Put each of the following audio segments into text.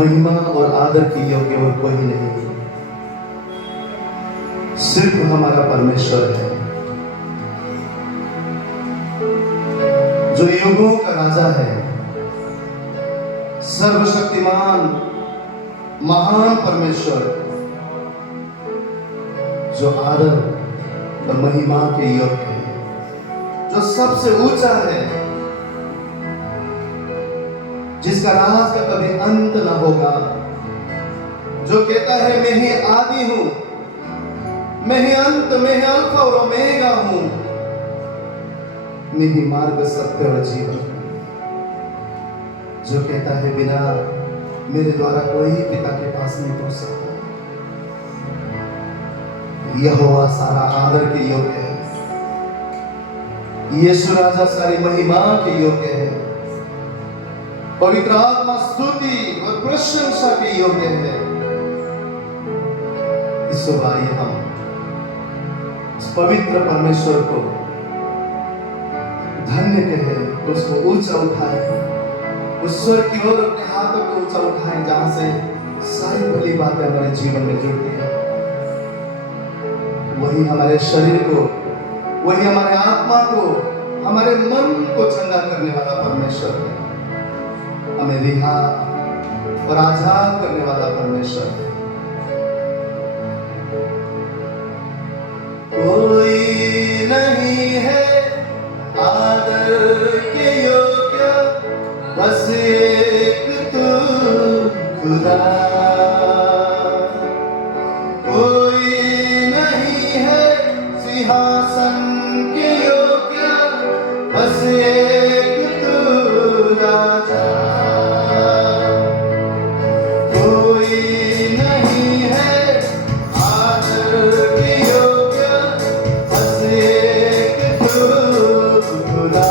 महिमा और आदर की योग्य और कोई नहीं, सिर्फ हमारा परमेश्वर है जो युगों का राजा है, सर्वशक्तिमान महान परमेश्वर जो आदर और महिमा के योग्य है, जो सबसे ऊंचा है, जिसका राज का कभी अंत ना होगा, जो कहता है मैं ही आदि हूं, मैं ही अंत, मैं ही अल्फा और ओमेगा हूं, मैं ही मार्ग, सत्य और जीवन, जो कहता है बिना मेरे द्वारा कोई पिता के पास नहीं पहुंच सकता। यहोवा सारा आदर के योग्य है, यीशु राजा सारी महिमा के योग्य है, पवित्र आत्मा स्तुति और प्रशंसा के योग्य है। इस सुबह हम इस पवित्र परमेश्वर को धन्य कहे, उसको ऊंचा उठाए, उस स्वर की ओर अपने हाथों को ऊंचा उठाएं जहां से सारी भली बातें हमारे जीवन में जुड़ती है। वही हमारे शरीर को, वही हमारे आत्मा को, हमारे मन को चंगा करने वाला परमेश्वर है, हमें रिहा और आजाद करने वाला परमेश्वर है। कोई नहीं है आदर के योग्य, बस एक तू खुदा। कोई नहीं है सिंहासन के योग्य, बस एक तू राजा। कोई नहीं है आदर के योग्य, बस एक तू खुदा।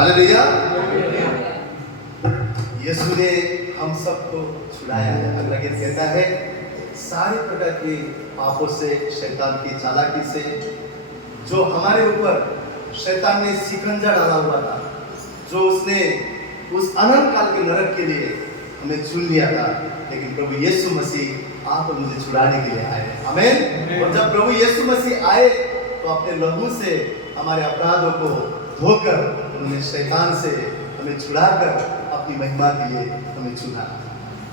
हालेलुया। यीशु ने हम सबको छुड़ाया है। अगला गीत कहता है, सारे प्रकार के पापों से, शैतान की चालाकी से, जो हमारे ऊपर शैतान ने शिकंजा डाला हुआ था, जो उसने उस अनंत काल के नरक के लिए हमें चुन लिया था, लेकिन प्रभु यीशु मसीह आप मुझे छुड़ाने के लिए आए। आमीन। और जब प्रभु यीशु मसीह आए तो अपने लहू से हमारे अपराधों को धोकर उन्होंने शैतान से हमें छुड़ाकर अपनी महिमा के लिए हमें चुना।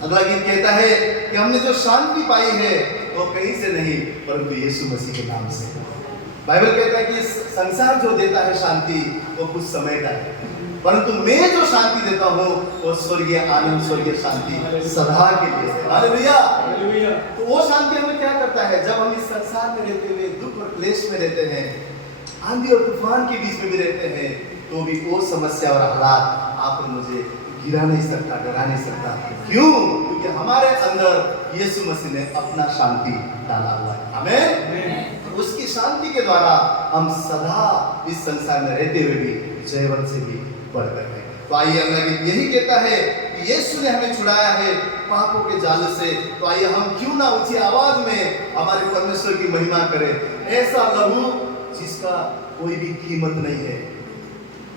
अगला गीत कहता है कि हमने जो शांति पाई है वो कहीं से नहीं, परंतु यीशु मसीह के नाम से। बाइबल कहता है कि संसार जो देता है शांति वो कुछ समय का है, परंतु मैं जो शांति देता हूँ वो स्वर्गीय आनंद, स्वर्गीय शांति सदा के लिए है। हालेलुया। तो वो शांति हमें क्या करता है, जब हम इस संसार में रहते हुए दुख और क्लेश में रहते हैं, आंधी और तूफान के बीच में भी रहते हैं, तो भी वो समस्या और हालात आप और मुझे गिरा नहीं सकता, डरा नहीं सकता। क्यों? क्योंकि हमारे अंदर यीशु मसीह ने अपना शांति डाला हुआ है। आमीन। उसकी शांति के द्वारा हम सदा इस संसार में रहते हुए भी जयवंत से भी बढ़कर हैं। तो आइए अगला गीत यही कहता है कि यीशु ने हमें छुड़ाया है पापों के जाल से। तो आइए हम क्यों ना ऊंची आवाज में हमारे परमेश्वर की महिमा करें। ऐसा लहू जिसका कोई भी कीमत नहीं है,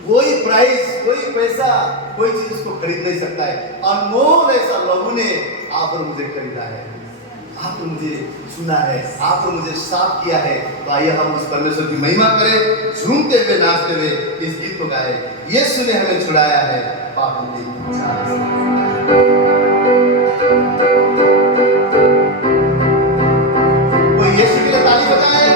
कोई प्राइस, कोई पैसा, कोई चीज उसको खरीद नहीं सकता है। अनमोल ऐसा लहू ने आप और मुझे खरीदा है, आप और मुझे चुना है, आप और मुझे साफ किया है। तो आइए हम उस परमेश्वर की महिमा करें, झूमते हुए, नाचते हुए इस गीत को गाए। यीशु ने हमें छुड़ाया है पापों के जाल से। कोई यीशु के लिए ताली बजाए।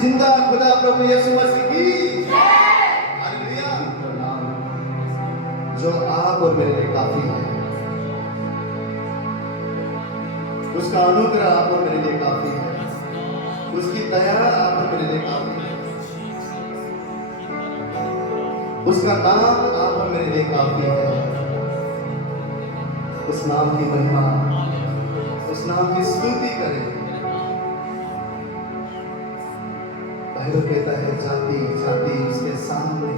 जिंदा खुदा प्रभु यीशु मसीह की हालेलुया। जो आप और मेरे लिए काफी है, उसका अनुग्रह आप और मेरे लिए काफी है, उसकी दया आप और मेरे लिए काफी है, उसका नाम आप और मेरे लिए काफी है। उस नाम की महिमा, उस नाम की स्तुति करें। बाइबल कहता है जाति जाति उसके सामने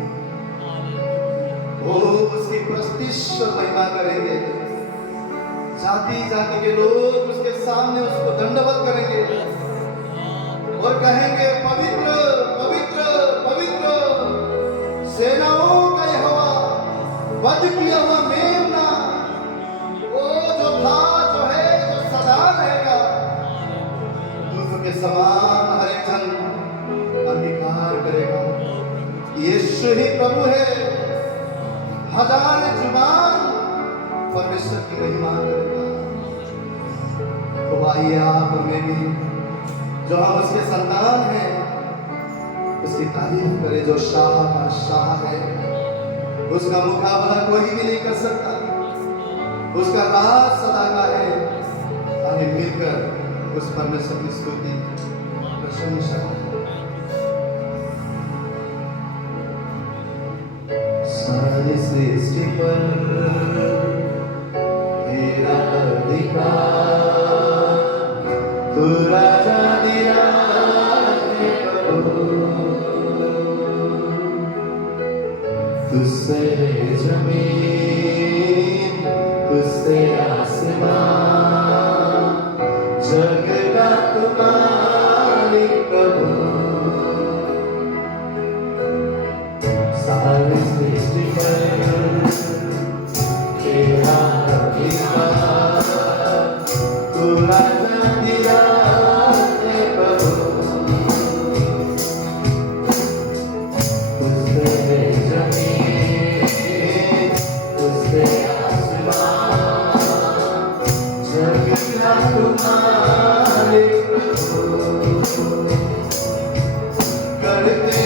वो उसकी प्रस्तिष्ठ महिमा करेंगे। जाति जाति के लोग उसके सामने उसको दंडवत करेंगे और कहेंगे पवित्र पवित्र पवित्र सेनाओं का यहोवा, वध किया हुआ मेमना, वो जो था, जो है, जो सदा प्रभु है। हजार जुबान परमेश्वर की महिमा करेगा। तो आइए आप और मैं भी, जो हम उसके संतान हैं, उसकी तारीफ करें। जो शाह का शाह है, उसका मुकाबला कोई भी नहीं कर सकता। उसका राज सदा का है। आइए मिलकर उस परमेश्वर की स्तुति प्रशंसा करें। सारी सृष्टि पर तेरा अधिकार, तू राजा निराज है प्रभु। तुझसे जमीन, तुझसे आसमान, जग का तू मालिक प्रभु। सारी सृष्टि पर तेरा अधिकार, तू राजा निराज है प्रभु। तुझसे जमीन, तुझसे आसमान, जग का तू मालिक प्रभु। करते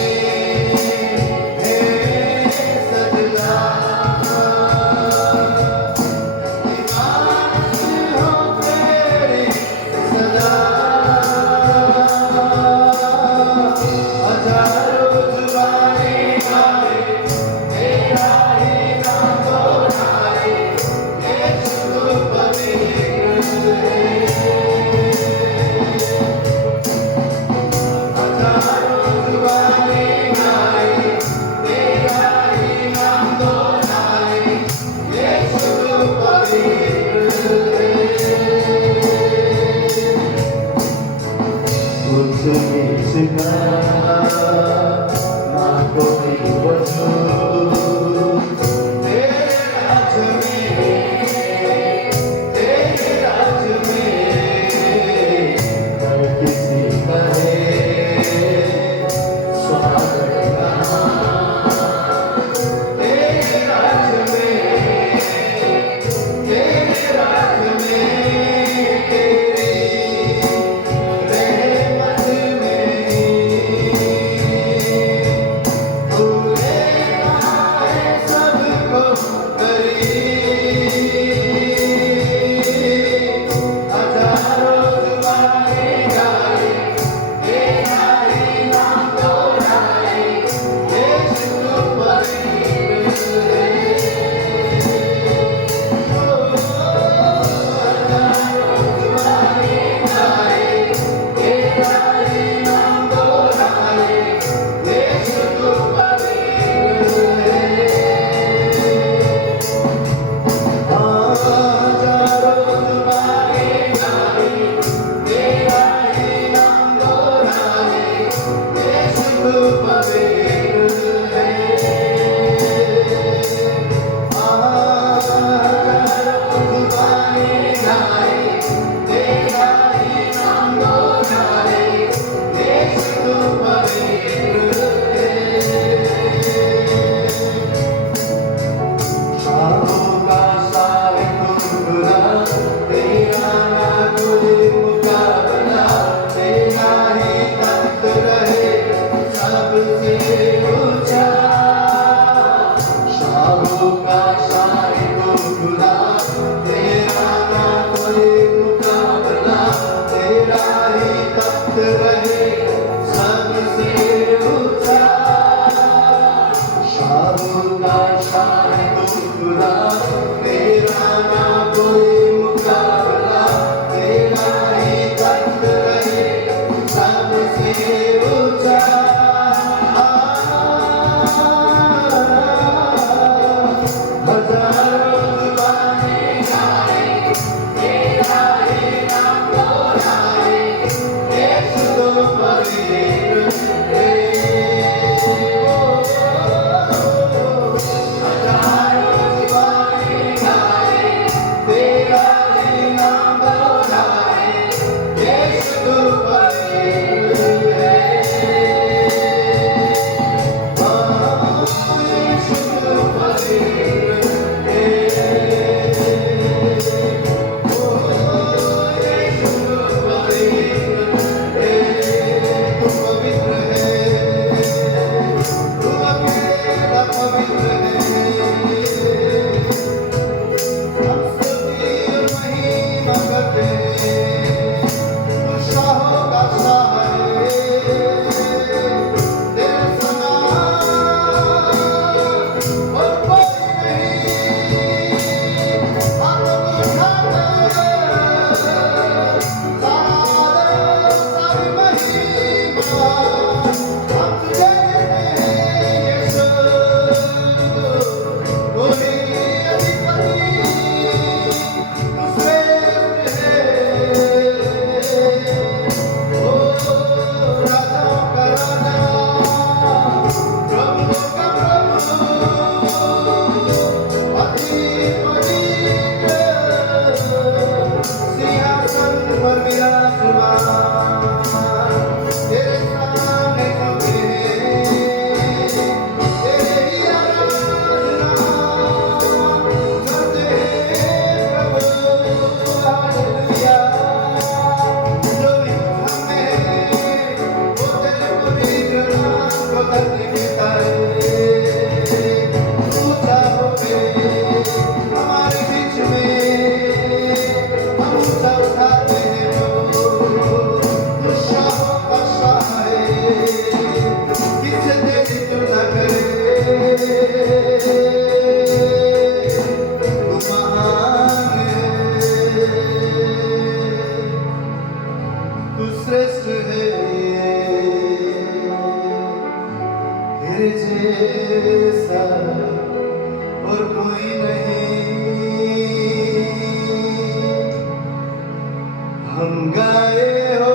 हम गाए हो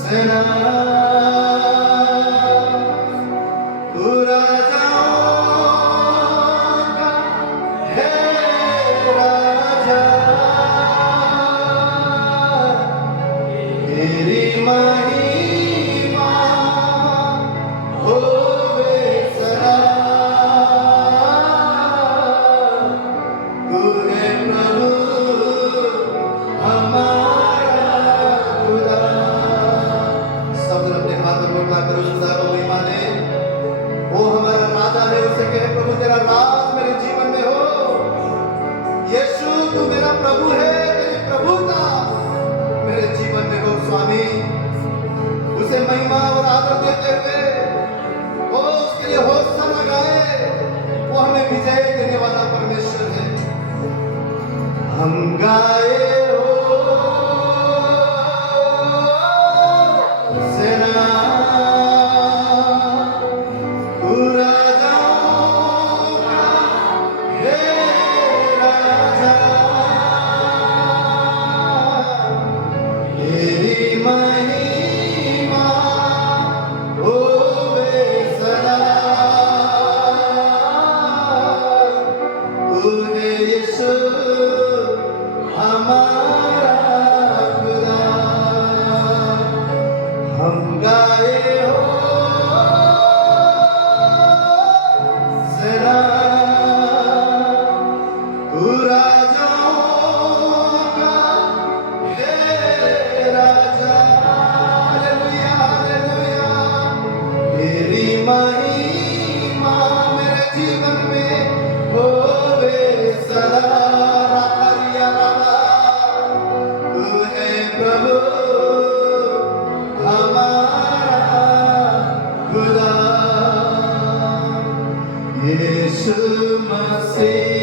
सना तू राजाओं का है राजा तेरी महिमा होवे सदा तू है प्रभु हमारा खुदा। सब लोग अपने हाथ में उठा कर खुदा को माने, वो हमारा राजा है। उसे कहे प्रभु तेरा राज मेरे जीवन में हो। यीशु तू मेरा प्रभु है, तेरी प्रभुता मेरे जीवन में हो स्वामी। उसे महिमा और आदर देते हुए वो उसके लिए होशाना गाए। वो हमें विजय देने वाला परमेश्वर है। हम गाए हो सेना तू राजाओं का है राजा तेरी महिमा होवे सदा तू है यीशु हमारा खुदा। हम गाए हो सदा तू राजाओं का है राजा। हालेलुया हालेलुया तेरी महिमा मेरे जीवन में होवे सदा। रारिया रामा तू है प्रभु हमारा खुदा। यीशु मसीह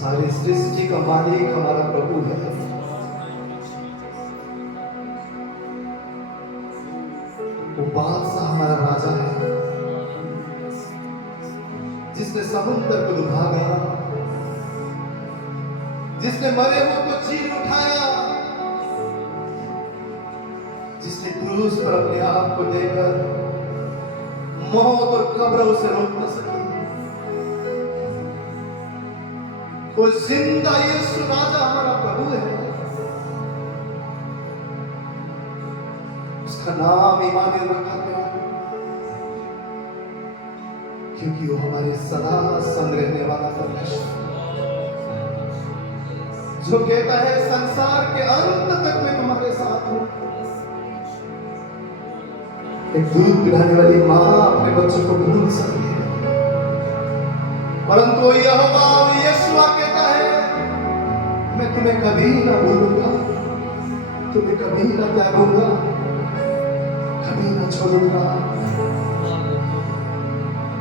सारी सृष्टि का मालिक हमारा प्रभु है। वो बादशाह हमारा राजा है, जिसने समुद्र को डुबाया, जिसने मरे हुए को जी उठाया, जिसने क्रूस पर अपने आप को देकर मौत और कब्र उसे रोक न सकी। वो जिंदा यीशु राजा हमारा प्रभु है। उसका नाम इमानुएल रखा गया, क्योंकि वो हमारे सदा संग रहने वाला परमेश्वर, जो कहता है संसार के अंत तक मैं तुम्हारे साथ हूं। एक दूध पिलाने वाली मां अपने बच्चों को भूल सकती है, परंतु यहोवा यीशुआ कहता है मैं तुम्हें कभी ना भूलूंगा, तुम्हें कभी ना त्यागूंगा, कभी ना छोड़ूंगा।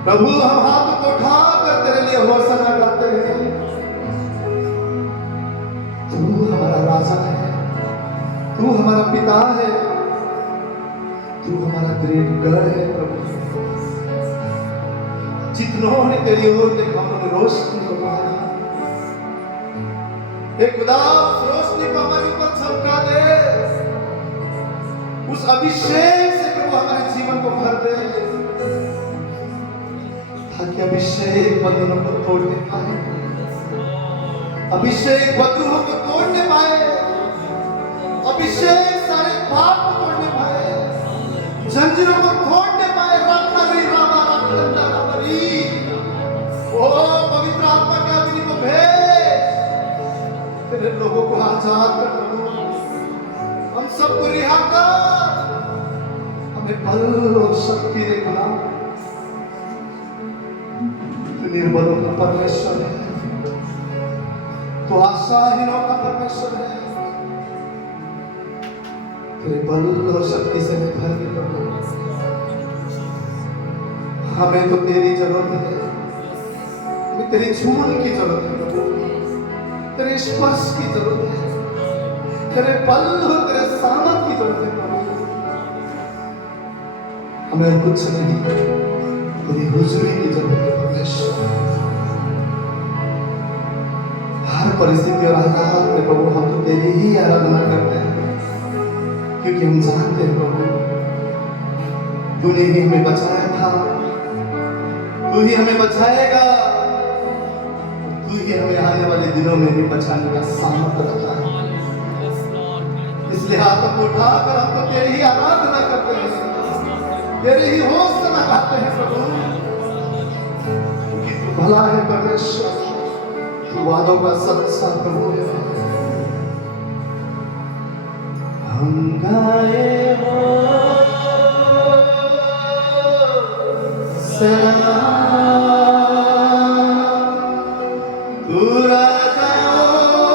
प्रभु हम हाथ को उठाकर तेरे लिए होसना गाते हैं। तू हमारा राजा है, तू हमारा पिता है, तू हमारा दृढ़ है प्रभु। जितनों ने तेरी ओर देखा उन्होंने रोशनी को पाया। एक खुदा उस रोशनी को हमारे ऊपर चमका दे, उस अभिषेक से प्रभु हमारे जीवन को भर दे, ताकि अभिषेक बंधनों को तोड़ने पाए, अभिषेक बंधुओं को तोड़ने पाए, अभिषेक सारे पाप को तोड़ने पाए, जंजीरों को तोड़ने पाए। ओ पवित्र आत्मा के अग्नि को भेज, तेरे लोगों को आजाद कर दो, हम सबको रिहा कर, हमें बल और शक्ति दे खुदा। तू निर्बलों का परमेश्वर है, तो आशाहीनों का परमेश्वर है। तेरे बल और शक्ति से भर दे प्रभु। हमें तो तेरी जरूरत है, हमें तेरी छूने की जरूरत है प्रभु, तेरे स्पर्श की जरूरत है, तेरे बल और तेरे सामर्थ की जरूरत है प्रभु। हमें कुछ नहीं, तेरी हुजूरी की जरूरत है परमेश्वर। हर परिस्थिति और हालात में प्रभु हम तो तेरी ही आराधना करते हैं, क्योंकि हम जानते हैं प्रभु तूने ही हमें बचाया था, तू ही हमें बचाएगा, तू ही हमें आने वाले दिनों में भी बचाने का सामर्थ्य रखता है। इसलिए हाथों को उठाकर हम तो तेरी ही आराधना करते हैं, तेरे ही होसना गाते हैं प्रभु, क्योंकि तू भला है परमेश्वर, तू वादों का सच्चा प्रभु है। हम गाए हो सदा तू राजाओं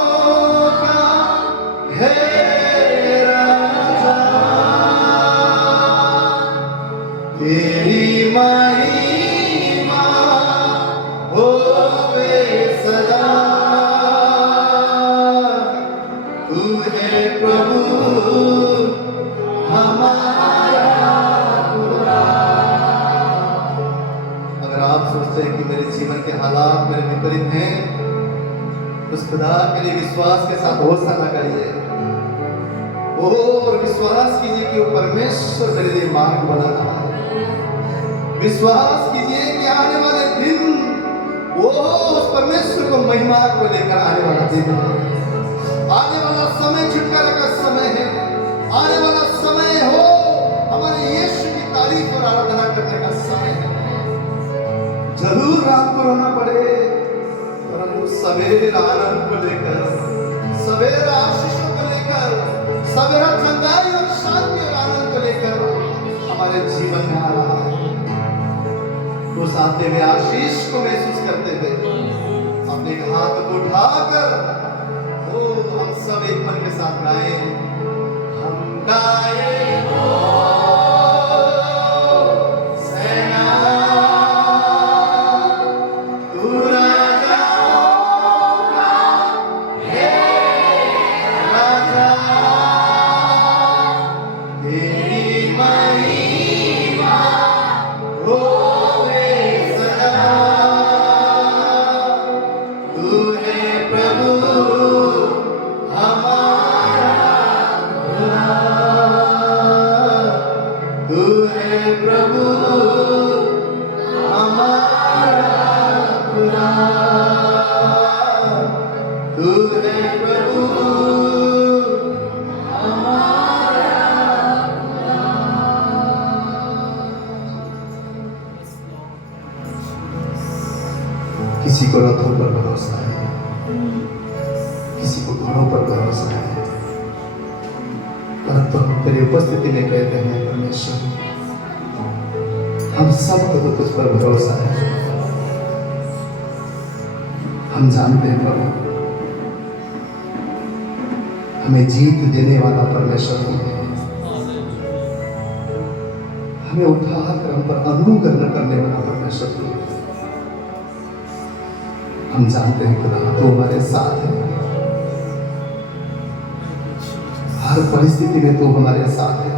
का है राजा, तेरी महिमा होवे सदा, तू है प्रभु हमारा खुदा। अगर आप सोचते हैं कि मेरे जीवन के हालात मेरे विपरीत हैं, उस खुदा के लिए विश्वास के साथ होसना करिए और विश्वास कीजिए कि वो परमेश्वर मेरे लिए मार्ग बना रहा है। विश्वास कीजिए कि आने वाले दिन वो उस परमेश्वर को महिमा को लेकर आने वाला दिन है। आने वाला समय छुटकारे का समय है, आने वाला समय हो हमारे यीशु की तारीफ और आराधना करने का समय है। जरूर रात को रोना पड़े, परंतु सवेरे आनंद को लेकर, सवेरे आशीषों को लेकर, सवेरा चंगाई और शांति और आनंद को लेकर हमारे जीवन में आ रहा है। उस आते में आशीष को महसूस करते हुए अपने हाथ को उठाकर हम सब एक मन के साथ गाएं। हम गाए हो सेना, तू राजाओं का तू है प्रभु किसी को रथों पर भरोसा है, किसी को घोड़ों पर भरोसा है, परंतु हम तेरी उपस्थिति में कहते हैं परमेश्वर हम सबको तो तुझ पर भरोसा है। हम जानते हैं प्रभु हमें जीत देने वाला परमेश्वर तू है, हमें उठाकर हम पर अनुग्रह करने वाला परमेश्वर तू है। हम जानते हैं खुदा तू हमारे साथ है, हर परिस्थिति में तू हमारे साथ है।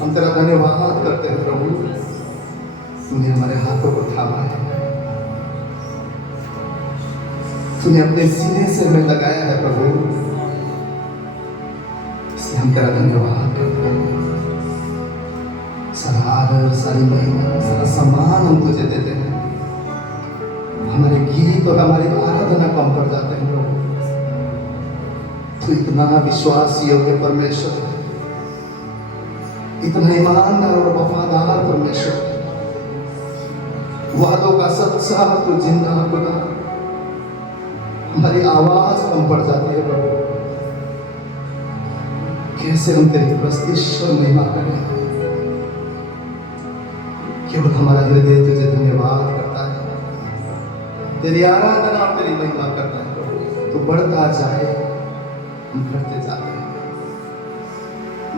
हम तेरा धन्यवाद करते हैं प्रभु, तूने हमारे हाथों को थामा है, तूने अपने सीने से हमें लगाया है प्रभु, इसलिए हम तेरा धन्यवाद करते हैं। सारा आदर, सारी महिमा, सारा सम्मान हम तुझे देते हैं। हमारे गीत और हमारी आराधना कम पड़ जाते हैं प्रभु, तू इतना विश्वास योग्य परमेश्वर है, इतना ईमानदार और वफादार परमेश्वर, वादों का सच्चा तू जिंदा खुदा। हमारी आवाज कम पड़ जाती है प्रभु, कैसे हम तेरी बस ईश्वर महिमा करें। केवल हमारा हृदय तुझे धन्यवाद करता है, तेरी आराधना और तेरी महिमा करता है प्रभु। तू बढ़ता जाए, हम बढ़ते जाते हैं।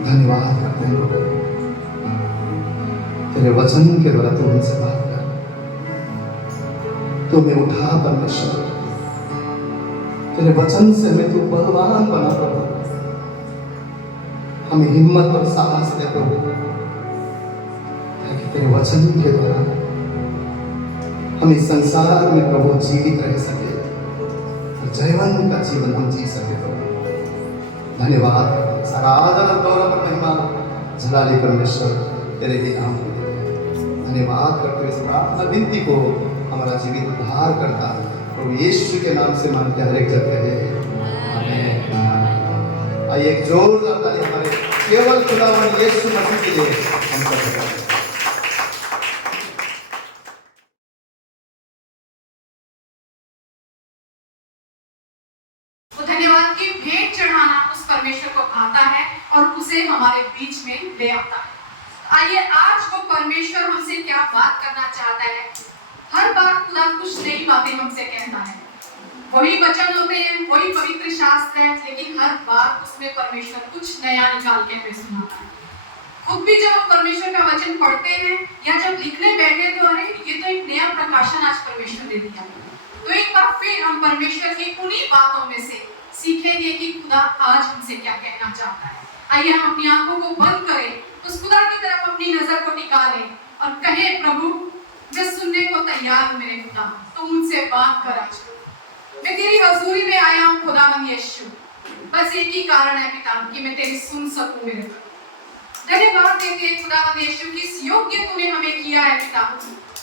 धन्यवाद करते हैं प्रभु, तेरे वचन के द्वारा तू हमसे बात कर, तू हमें उठा परमेश्वर, तेरे वचन से हमें तू बलवान बना प्रभु। हमें हिम्मत और साहस दे प्रभु, ताकि तेरे वचन के द्वारा हम इस संसार में प्रभु जीवित रह सके और जयवंत का जीवन हम जी सके प्रभु। धन्यवाद, सारा आदर और गौरव और महिमा जलाली परमेश्वर तेरे ही नाम को देते हैं। धन्यवाद करते हुए इस प्रार्थना विनती को हमारा जीवित उद्धार करता प्रभु यीशु के नाम से मांगते हर एक जगह है, आमीन। आइए एक जोरदार ताली हमारे केवल खुदावन यीशु मसीह के लिए हम सब करें। धन्यवाद की भेंट चढ़ाना उस परमेश्वर को भाता है और उसे हमारे बीच में ले आता है। आइए आज वो परमेश्वर हमसे क्या बात करना चाहता है। हर बार खुदा कुछ नई बातें हमसे कहता है, वही वचन होते हैं, वही पवित्र शास्त्र है, लेकिन हर बार उसमें परमेश्वर कुछ नया निकाल के हमें सुनाता है। खुद भी जब हम परमेश्वर का वचन पढ़ते हैं या जब लिखने बैठे तो अरे ये तो एक नया प्रकाशन आज परमेश्वर ने दिया। तो एक बार फिर हम परमेश्वर की उन्हीं बातों में से सीखेंगे कि खुदा आज हमसे क्या कहना चाहता है। आइए हम अपनी आंखों को बंद करें, उस खुदा की तरफ अपनी नजर को टिका लें और कहें प्रभु मैं सुनने को तैयार हूँ मेरे खुदा, तुम मुझसे बात कर आज। मैं तेरी हजूरी में आया हूँ खुदावन यीशु, बस एक ही कारण है पिता कि मैं तेरी सुन सकूं मेरे प्रभु। धन्यवाद देते हैं खुदावन यीशु कि इस योग्य तूने हमें किया है पिता,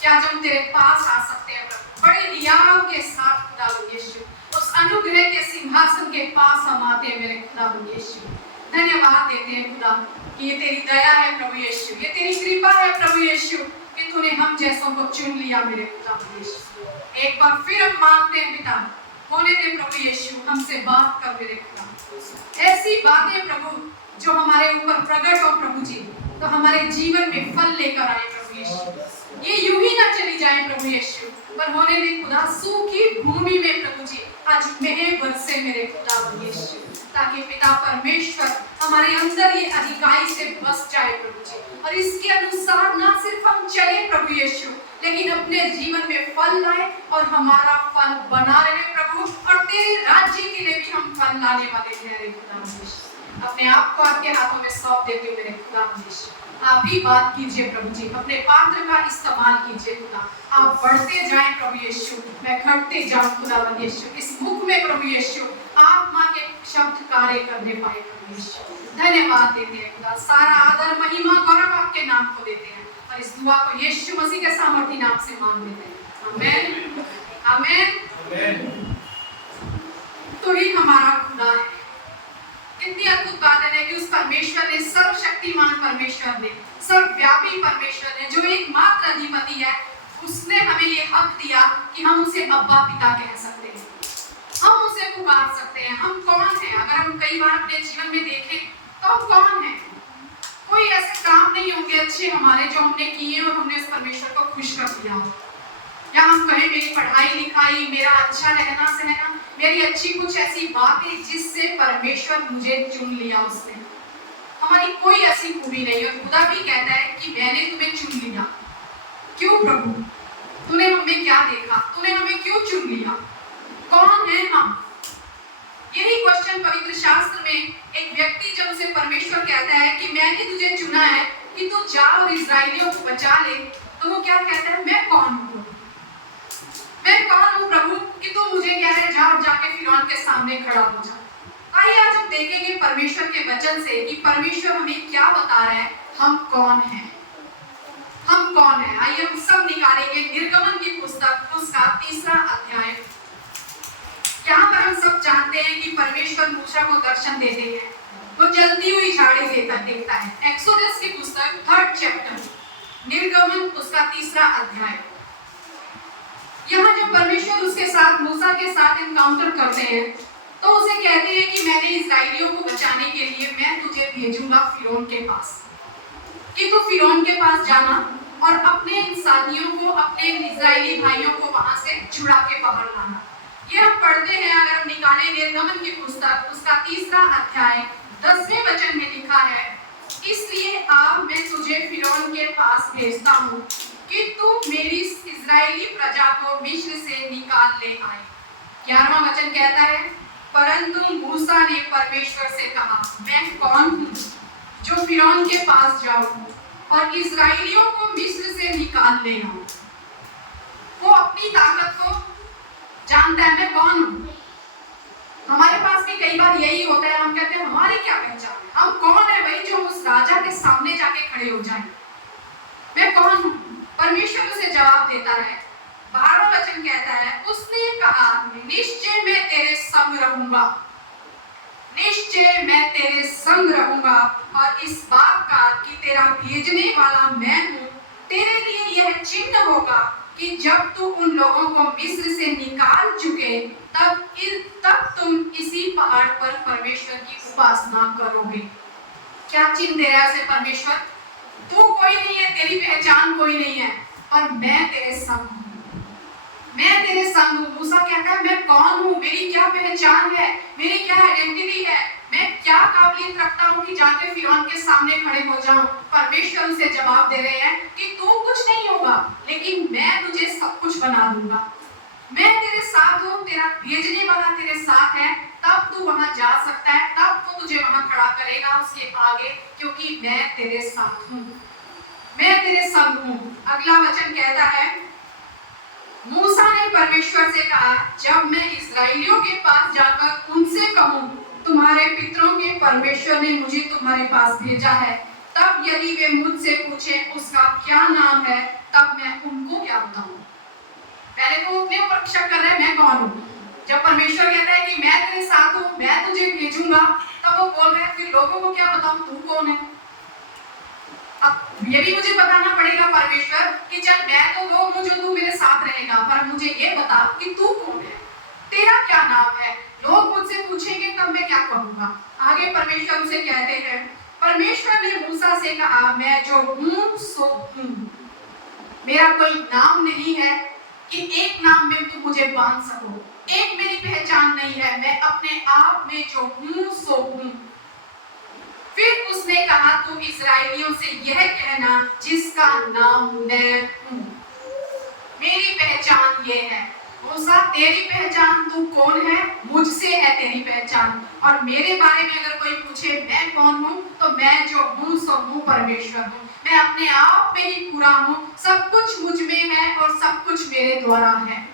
क्या जब हम तेरे पास आ सकते हैं प्रभु बड़े रियाव के साथ खुदावन यीशु, उस अनुग्रह के सिंहासन के पास हम आते हैं मेरे खुदावन यीशु। धन्यवाद देते हैं खुदा कि ये तेरी दया है प्रभु यीशु, ये तेरी कृपा है प्रभु यीशु कि तूने हम जैसों को चुन लिया मेरे खुदावन यीशु। एक बार फिर हम मांगते हैं पिता होने दे प्रभु यीशु, हमसे बात कर मेरे खुदा, ऐसी बातें प्रभु जो हमारे ऊपर प्रकट हो प्रभु जी, तो हमारे जीवन में फल लेकर आए प्रभु यीशु। ये यूं ही ना चली जाए प्रभु यीशु, पर होने दे खुदा सूखी भूमि में प्रभु जी आज मेह बरसे मेरे खुदा यीशु, ताकि पिता परमेश्वर हमारे अंदर ये अधिकाई से बस जाए प्रभु जी, और इसके अनुसार ना सिर्फ हम चले प्रभु यीशु, लेकिन अपने जीवन में फल लाए और हमारा फल बना रहे प्रभु, और तेरे राज्य के लिए भी हम फल लाने वाले ठहरे खुदा यीशु। अपने आप को आपके हाथों में सौंप देते हुए मेरे खुदा यीशु, आप ही बात कीजिए प्रभु जी, अपने पात्र का इस्तेमाल कीजिए खुदा, आप बढ़ते जाएं प्रभु यीशु, मैं घटते जाऊं खुदावन यीशु, इस मुख में प्रभु यीशु आत्मा के शब्द कार्य करने पाए प्रभु यीशु। धन्यवाद देते हैं खुदा, सारा आदर महिमा गौरव आपके नाम को देते हैं और इस दुआ को यीशु मसीह के सामर्थी नाम से मांग लेते हैं, आमीन आमीन। तो ही हमारा खुदा है। कितनी अद्भुत बात है कि उस परमेश्वर ने, सर्वशक्तिमान परमेश्वर ने, सर्वव्यापी परमेश्वर ने, जो एकमात्र अधिपति है, उसने हमें ये हक दिया कि हम उसे अब्बा पिता कह सकते हैं, हम उसे पुकार सकते हैं। हम कौन हैं? अगर हम कई बार अपने जीवन में देखें तो हम कौन हैं? कोई ऐसे काम नहीं होंगे अच्छे हमारे जो हमने किए और हमने उस परमेश्वर को खुश कर दिया हो। या हम कहें मेरी पढ़ाई लिखाई, मेरा अच्छा रहना सहना, मेरी अच्छी कुछ ऐसी बातें जिससे परमेश्वर मुझे चुन लिया उसने। हमारी कोई ऐसी खूबी नहीं है। खुदा भी कहता है कि मैंने तुम्हें चुन लिया। क्यों प्रभु? तूने हमें क्या देखा? तूने हमें क्यों चुन लिया? कौन है हम? यही क्वेश्चन पवित्र शास्त्र में एक व्यक्ति जब उसे परमेश्वर कहता है कि मैंने तुझे चुना है कि तू जा और इस्राएलियों को बचा ले, तो वो क्या कहता है? मैं कौन हूँ? मैं कौन हूँ प्रभु कि तू मुझे कह रहे जा और जाके फिरौन के सामने खड़ा हो जा। आइए आज हम देखेंगे परमेश्वर के वचन से कि परमेश्वर हमें क्या बता रहा है, हम कौन हैं। हम कौन हैं? आइए हम सब निकालेंगे निर्गमन की पुस्तक उसका 3रा अध्याय। यहाँ पर हम सब जानते हैं कि परमेश्वर मूसा को दर्शन देते हैं, वो जलती हुई झाड़ी देखता है। एक्सोडस की पुस्तक 3rd चैप्टर, निर्गमन उसका 3रा अध्याय। यहाँ जब परमेश्वर उसके साथ, मूसा के साथ इनकाउंटर करते हैं, तो उसे कहते हैं कि मैंने इस्राएलियों को बचाने के लिए मैं तुझे भेजूंगा फिरौन के पास, कि तू फिरौन के पास जाना और अपने साथियों को, अपने इस्राएली भाइयों को वहां से छुड़ा के बाहर लाना। ये हम पढ़ते हैं, अगर हम निकालें निर्गमन की पुस्तक उसका 3रा अध्याय 10वें वचन में लिखा है, इसलिए अब मैं तुझे फिरौन के पास भेजता हूँ कि तू मेरी इस्राएली प्रजा को मिस्र से निकाल ले आए। 11वां वचन कहता है, परंतु मूसा ने परमेश्वर से कहा, मैं कौन हूँ जो फिरौन के पास जाऊँ और इस्राएलियों को मिस्र से निकाल ले आऊँ। वो अपनी ताकत को जानता है, मैं कौन हूँ। हमारे पास भी कई बार यही होता है, हम कहते हैं हमारी क्या पहचान है, हम कौन है भाई जो उस राजा के सामने जाके खड़े हो जाए। मैं कौन हूँ? परमेश्वर उसे जवाब देता है। 12वां वचन कहता है, उसने कहा, निश्चय मैं तेरे संग रहूंगा, निश्चय मैं तेरे संग रहूंगा, और इस बात का कि तेरा भेजने वाला मैं हूँ, तेरे लिए यह चिन्ह होगा कि जब तू उन लोगों को मिस्र से निकाल चुके तब तुम इसी पहाड़ पर परमेश्वर की उपासना करोगे। क्या चिन्ह दे रहा है परमेश्वर? तू कोई नहीं है, तेरी पहचान कोई नहीं है, पर मैं तेरे संग हूँ, मैं तेरे संग हूँ। मूसा कहता है, मैं कौन हूँ, मेरी क्या पहचान है, मेरी क्या आइडेंटिटी है, मैं क्या काबिलियत रखता हूँ कि जाके फिरौन के सामने खड़े हो जाऊं। परमेश्वर उसे जवाब दे रहे हैं कि तू कुछ नहीं होगा, लेकिन मैं तुझे सब कुछ बना दूंगा। मैं तेरे साथ हूँ, तेरा भेजने वाला तेरे साथ है, तब तू वहां जा सकता है, तब तो तुझे वहां खड़ा करेगा उसके आगे, क्योंकि मैं तेरे साथ हूँ, मैं तेरे संग हूँ। अगला वचन कहता है, मूसा ने परमेश्वर से कहा, जब मैं इस्राएलियों के पास जाकर उनसे कहूँ तुम्हारे पितरों के परमेश्वर ने मुझे तुम्हारे पास भेजा है, तब यदि वे मुझसे पूछे उसका क्या नाम है, तब मैं उनको क्या बताऊं। पहले तो अपने ऊपर शक कर रहा है, मैं कौन हूँ। जब परमेश्वर कहता है कि मैं तेरे साथ हूँ, मैं तुझे भेजूंगा, तब वो बोल रहे हैं फिर लोगों को क्या बताऊं, तू कौन है। अब ये भी मुझे बताना पड़ेगा परमेश्वर कि चल मैं तो वो हूँ जो तू मेरे साथ रहेगा, पर मुझे ये बता कि तू कौन है, तेरा क्या नाम है। लोग मुझसे पूछेंगे तब मैं क्या कहूँगा। आगे परमेश्वर उसे कहते हैं, परमेश्वर ने मूसा से कहा, मैं जो हूँ सो हूँ। मेरा कोई नाम नहीं है कि एक नाम में तुम मुझे बांध सको, एक मेरी पहचान नहीं है, मैं अपने आप में जो हूँ सो हूँ। फिर उसने कहा, तू इस्राएलियों से यह कहना जिसका नाम मैं हूँ। मेरी पहचान ये है। मूसा, तेरी पहचान तू कौन है, मुझसे है तेरी पहचान। और मेरे बारे में अगर कोई पूछे मैं कौन हूँ, तो मैं जो हूँ सो हूँ परमेश्वर हूँ। मैं अपने आप में ही पूरा हूँ, सब कुछ मुझ में है और सब कुछ मेरे द्वारा है।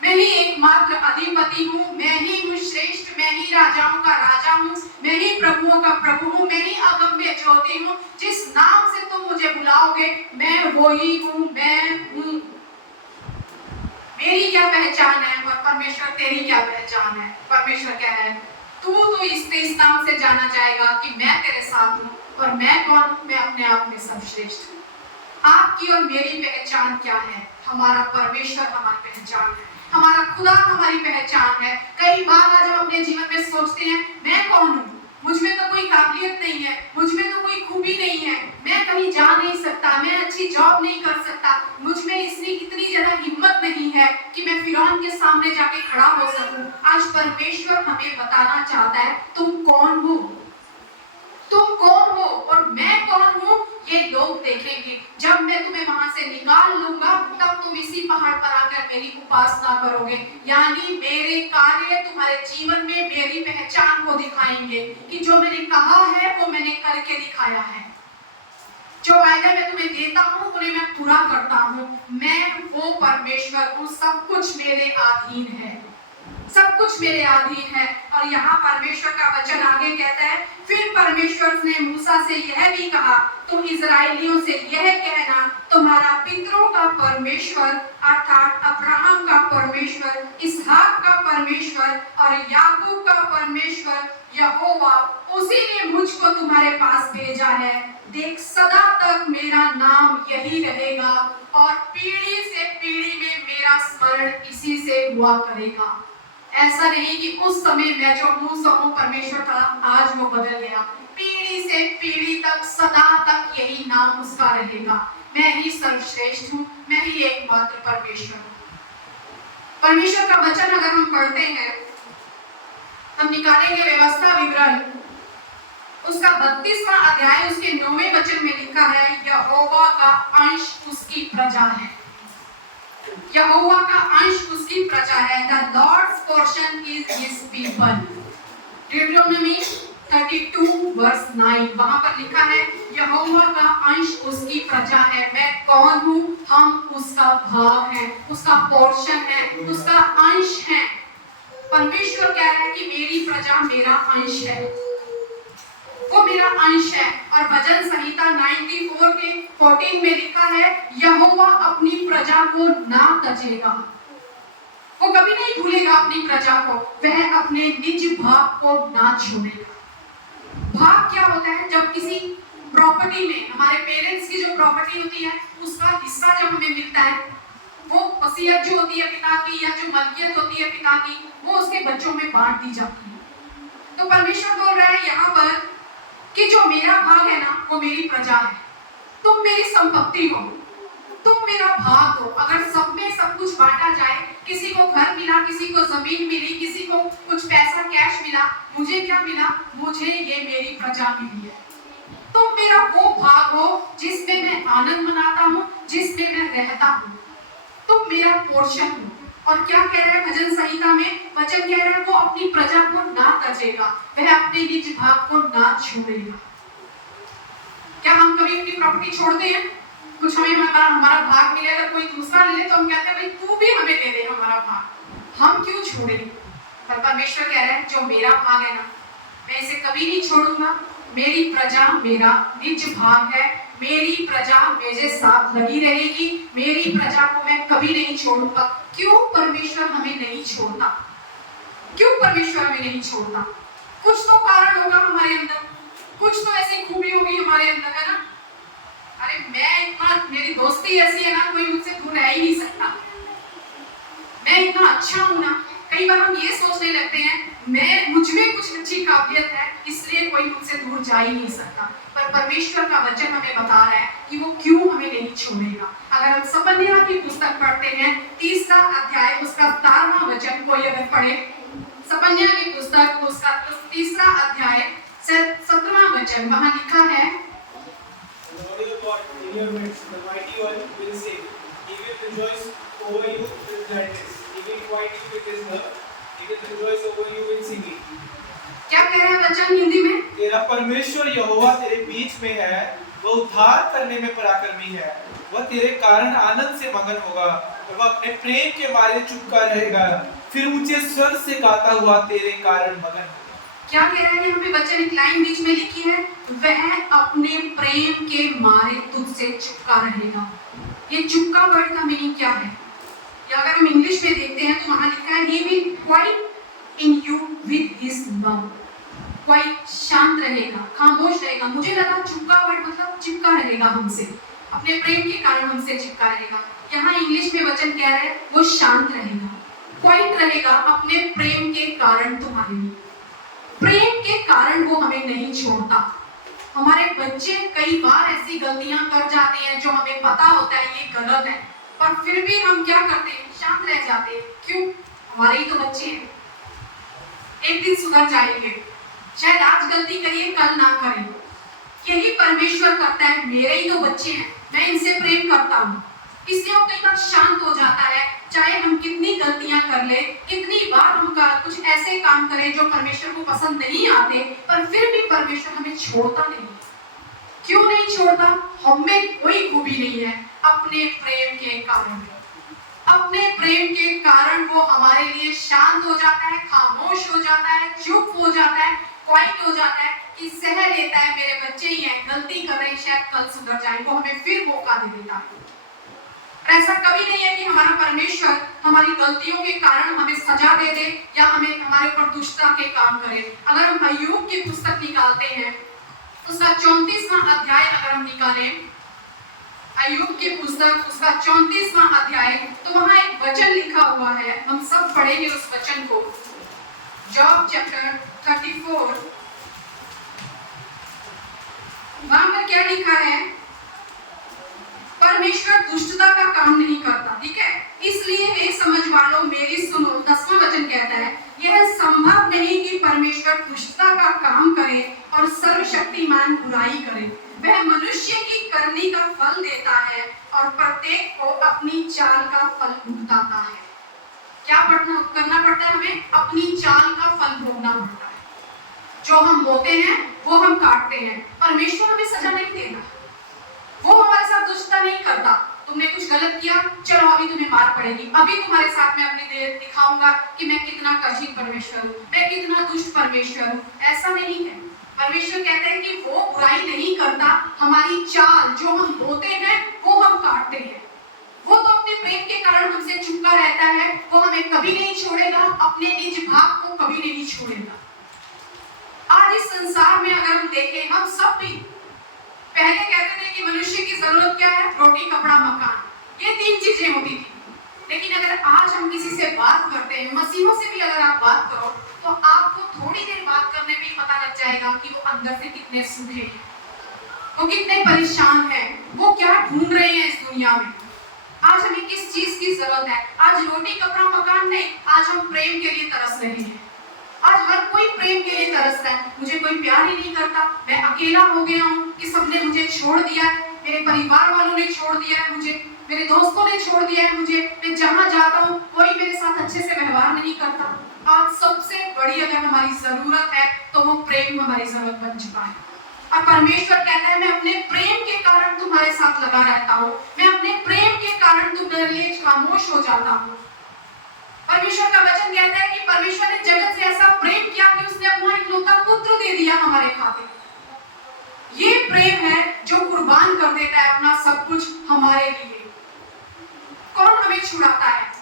मैं ही एकमात्र अधिपति हूँ, मैं ही हूँ श्रेष्ठ, मैं ही राजाओं का राजा हूँ, मैं ही प्रभुओं का प्रभु हूँ, मैं ही अगम्य ज्योति हूँ। जिस नाम से तुम मुझे बुलाओगे मैं वो ही हूँ, मैं हूँ। मेरी क्या पहचान है और परमेश्वर तेरी क्या पहचान है। परमेश्वर कह रहा है तू तो इस नाम से जाना जाएगा कि मैं तेरे साथ हूँ और मैं कौन हूँ, मैं अपने आप में सर्वश्रेष्ठ हूँ। आपकी और मेरी पहचान क्या है? हमारा परमेश्वर हमारी पहचान है, हमारा खुदा हमारी पहचान है। कई बार आज हम अपने जीवन में सोचते हैं मैं कौन हूँ, मुझ में तो कोई काबिलियत नहीं है, मुझ में तो कोई खूबी नहीं है, मैं कहीं जा नहीं सकता, मैं अच्छी जॉब नहीं कर सकता, मुझ में इतनी ज्यादा हिम्मत नहीं है कि मैं फिरौन के सामने जाके खड़ा हो सकूं। आज परमेश्वर हमें बताना चाहता है तुम कौन हो, तुम कौन हो और मैं कौन हूँ ये लोग देखेंगे। जब मैं तुम्हें वहां से निकाल लूंगा तब तुम इसी पहाड़ पर आकर मेरी उपासना करोगे। यानी मेरे कार्य तुम्हारे जीवन में मेरी पहचान को दिखाएंगे कि जो मैंने कहा है वो मैंने करके दिखाया है। जो वायदा मैं तुम्हें देता हूँ उन्हें मैं पूरा करता हूँ। मैं वो परमेश्वर हूँ, सब कुछ मेरे अधीन है, सब कुछ मेरे अधीन है। और यहाँ परमेश्वर का वचन आगे कहता है फिर परमेश्वर ने मूसा से यह भी कहा तुम इजराइलियों से यह कहना तुम्हारा पितरों का परमेश्वर अर्थात अब्राहम का परमेश्वर, इसहाक का परमेश्वर और याकूब का परमेश्वर यहोवा उसी ने मुझको तुम्हारे पास भेजा है। देख सदा तक मेरा नाम यही रहेगा और पीढ़ी से पीढ़ी में मेरा स्मरण इसी से हुआ करेगा। ऐसा नहीं कि उस समय मैं जो हूँ परमेश्वर था, आज वो बदल गया। पीढ़ी से पीढ़ी तक सदा तक यही नाम उसका रहेगा। मैं ही सर्वश्रेष्ठ हूँ, मैं ही एकमात्र परमेश्वर हूँ। परमेश्वर का वचन अगर हम पढ़ते हैं, हम निकालेंगे व्यवस्था विवरण, उसका 32वां अध्याय उसके 9वें वचन में लिखा है यहोवा का अंश उसकी प्रजा है। यहोवा का अंश उसकी प्रजा है। The Lord's portion is His people. Deuteronomy 32 verse 9 वहां पर लिखा है यहोवा का अंश उसकी प्रजा है। मैं कौन हूँ? हम उसका भाग है, उसका पोर्शन है, उसका अंश है। परमेश्वर कह रहा है कि मेरी प्रजा मेरा अंश है, वो मेरा अंश है। और भजन संहिता 94 के 14 में लिखा है यहोवा अपनी प्रजा को ना तजेगा, वो कभी नहीं भूलेगा अपनी प्रजा को, वह अपने निज भाग को ना छोड़ेगा। भाग क्या होता है? जब किसी प्रॉपर्टी में हमारे पेरेंट्स की जो प्रॉपर्टी होती है उसका हिस्सा जब हमें मिलता है, वो वसीयत जो होती है पिता की या जो मलकियत होती है पिता की, वो उसके बच्चों में बांट दी जाती है। तो परमेश्वर बोल रहा है यहाँ पर कि जो मेरा भाग है ना वो मेरी प्रजा है, तुम मेरी संपत्ति हो, तुम मेरा भाग हो। अगर सब में सब कुछ बांटा जाए, किसी को घर मिला, किसी को जमीन मिली, किसी को कुछ पैसा कैश मिला, मुझे क्या मिला? मुझे ये मेरी प्रजा मिली है। तुम मेरा वो भाग हो जिसमें मैं आनंद मनाता हूँ, जिसमें मैं रहता हूँ, तुम मेरा पोर्शन हो। और क्या कह रहा है भजन संहिता में? वचन कह रहा है वो अपनी प्रजा को ना तजेगा, वह अपने निज भाग को ना छोड़ेगा। क्या हम कभी अपनी प्रॉपर्टी छोड़ते हैं? कुछ हमें हमारा भाग मिले, अगर कोई दूसरा ले ले तो हम कहते हैं भाई तू भी हमें दे दे हमारा भाग, हम क्यों छोड़ेंगे? पर परमेश्वर कह रहा है जो मेरा भाग है ना, मैं इसे कभी नहीं छोड़ूंगा। मेरी प्रजा मेरा निज भाग है, मेरी प्रजा मेरे साथ लगी रहेगी, मेरी प्रजा को मैं कभी नहीं छोड़ूंगा। क्यों परमेश्वर हमें नहीं छोड़ता? क्यों परमेश्वर हमें नहीं छोड़ता? कुछ तो कारण होगा हमारे अंदर, कुछ तो ऐसी खूबी होगी हमारे अंदर, है ना? अरे मैं इतना, मेरी दोस्ती ऐसी है ना, कोई मुझसे दूर रह ही नहीं सकता, मैं इतना अच्छा हूं ना। कई बार हम ये सोचने लगते हैं मैं मुझ में कुछ अच्छी काबिलियत है इसलिए कोई मुझसे दूर जा ही नहीं सकता। पर परमेश्वर का वचन हमें बता रहा है कि वो क्यों हमें नहीं छोड़ेगा। अगर हम सपन्या की पुस्तक पढ़ते हैं 3रा अध्याय उसका 17वां वचन, कोई अगर पढ़े सपन्या की पुस्तक उसका 3रा अध्याय 17वां वचन, वहां लिखा है क्या कह रहा है वचन हिंदी में? तेरा परमेश्वर यहोवा तेरे बीच में है, वह उद्धार करने में पराक्रमी है, वह तेरे कारण आनंद से मगन होगा और वह अपने प्रेम के मारे चुपका रहेगा, फिर ऊंचे स्वर से गाता हुआ तेरे कारण मगन। क्या कह रहा है? यहाँ पे वचन एक लाइन बीच में लिखी है, वह अपने प्रेम के मारे तुझसे चुपका रहेगा। ये चुपका वर्ड का मीनिंग क्या है? या अगर हम इंग्लिश में देखते हैं तो वहां लिखा है he will quiet in you with his love। Quite, शांत रहेगा, खामोश रहेगा। मुझे लगा चुपका वर्ड मतलब चिपका रहेगा हमसे, अपने प्रेम के कारण हमसे चिपका रहेगा। यहाँ इंग्लिश में वचन कह रहा है वो शांत रहेगा, क्वाइट रहेगा अपने प्रेम के कारण तुम्हारे लिए। प्रेम के कारण वो हमें नहीं छोड़ता। हमारे बच्चे कई बार ऐसी गलतियां कर जाते हैं जो हमें पता होता है ये गलत है, पर फिर भी हम क्या करते हैं, शांत रह जाते हैं। क्यों? हमारे ही तो बच्चे हैं, एक दिन सुधर जाएंगे। शायद आज गलती करिए, कल ना करें। यही परमेश्वर करता है, मेरे ही तो बच्चे हैं, मैं इनसे प्रेम करता हूँ, इसलिए वो कई बार शांत हो जाता है। चाहे हम कितनी गलतियां कर ले, कितनी बार हम कुछ ऐसे काम करें जो परमेश्वर को पसंद नहीं आते, पर फिर भी परमेश्वर हमें छोड़ता नहीं। क्यों नहीं छोड़ता? हमें कोई खूबी नहीं है, अपने प्रेम के कारण। अपने प्रेम के कारण वो हमारे लिए शांत हो जाता है, खामोश हो जाता है, चुप हो जाता है, क्वाइट हो जाता है कि सह लेता है, मेरे बच्चे ही हैं, गलती कर रहे हैं, शायद कल सुधर जाए, वो हमें फिर मौका दे देता है। ऐसा कभी नहीं है कि हमारा परमेश्वर हमारी गलतियों के कारण हमें सजा दे दे या हमें हमारे ऊपर दुष्टता के काम करे। अगर हम अय्यूब की पुस्तक निकालते हैं, उसका 34वां अध्याय अगर हम निकालें, अय्यूब की पुस्तक उसका 34वां अध्याय, तो वहां एक वचन लिखा हुआ है, हम सब पढ़ेंगे उस वचन को। जॉब चैप्टर 34, वहां पर क्या लिखा है? परमेश्वर दुष्टता का काम नहीं करता, ठीक है? इसलिए हे समझ वालों मेरी सुनो। 10वां वचन कहता है, यह संभव नहीं कि परमेश्वर दुष्टता का काम करे और सर्वशक्तिमान बुराई करे। वह मनुष्य की करनी का फल देता है और प्रत्येक को अपनी चाल का फल भुगताता है। क्या करना पड़ता है हमें? अपनी चाल का फल भोगना पड़ता है। जो हम बोते हैं वो हम काटते हैं। परमेश्वर हमें सजा नहीं देगा, वो हमारे साथ दुष्टता नहीं करता। तुमने कुछ गलत किया, चलो अभी तुम्हें मार पड़ेगी, अभी तुम्हारे साथ मैं अपनी देर दिखाऊंगा कि मैं कितना कठिन परमेश्वर हूँ, मैं कितना दुष्ट परमेश्वर हूँ। ऐसा नहीं है। परमेश्वर कहते हैं कि वो बुराई नहीं करता, हमारी चाल जो हम बोते हैं वो हम काटते हैं। वो तो अपने प्रेम के कारण हमसे चुपका रहता है, वो हमें कभी नहीं छोड़ेगा, अपने निज भाग को कभी नहीं छोड़ेगा। आज इस संसार में अगर हम देखें, हम सब भी पहले कहते थे कि मनुष्य की जरूरत क्या है? रोटी, कपड़ा, मकान, ये 3 चीजें होती थी। लेकिन अगर आज हम किसी से बात करते हैं, मसीहों से भी अगर आप बात करो, तो आपको थोड़ी देर बात करने में पता लग जाएगा कि वो अंदर से कितने सूखे हैं, वो कितने परेशान हैं, वो क्या ढूंढ रहे हैं इस दुनिया में। आज हमें किस चीज की जरूरत है? आज रोटी, कपड़ा, मकान नहीं, आज हम प्रेम के लिए तरस रहे हैं। आज हर कोई प्रेम के लिए तरस रहा है। मुझे कोई प्यार ही नहीं करता, मैं अकेला हो गया हूँ, कि सबने मुझे छोड़ दिया है, मेरे परिवार वालों ने छोड़ दिया है मुझे, मेरे दोस्तों ने छोड़ दिया है मुझे, मैं जहाँ जाता हूँ कोई मेरे साथ अच्छे से व्यवहार नहीं करता। आज सबसे बड़ी अगर हमारी जरूरत है तो वो प्रेम हमारी जरूरत बन चुका है। और परमेश्वर कहता है, मैं अपने प्रेम के कारण तुम्हारे साथ लगा रहता हूँ, मैं अपने प्रेम के कारण तुम्हारे लिए खामोश हो जाता हूँ। परमेश्वर का वचन कहता है कि परमेश्वर ने जगत से ऐसा प्रेम किया कि उसने अपना इकलौता पुत्र दे दिया हमारे खातिर। ये प्रेम है जो कुर्बान कर देता है अपना सब कुछ हमारे लिए। कौन हमें छुड़ाता है?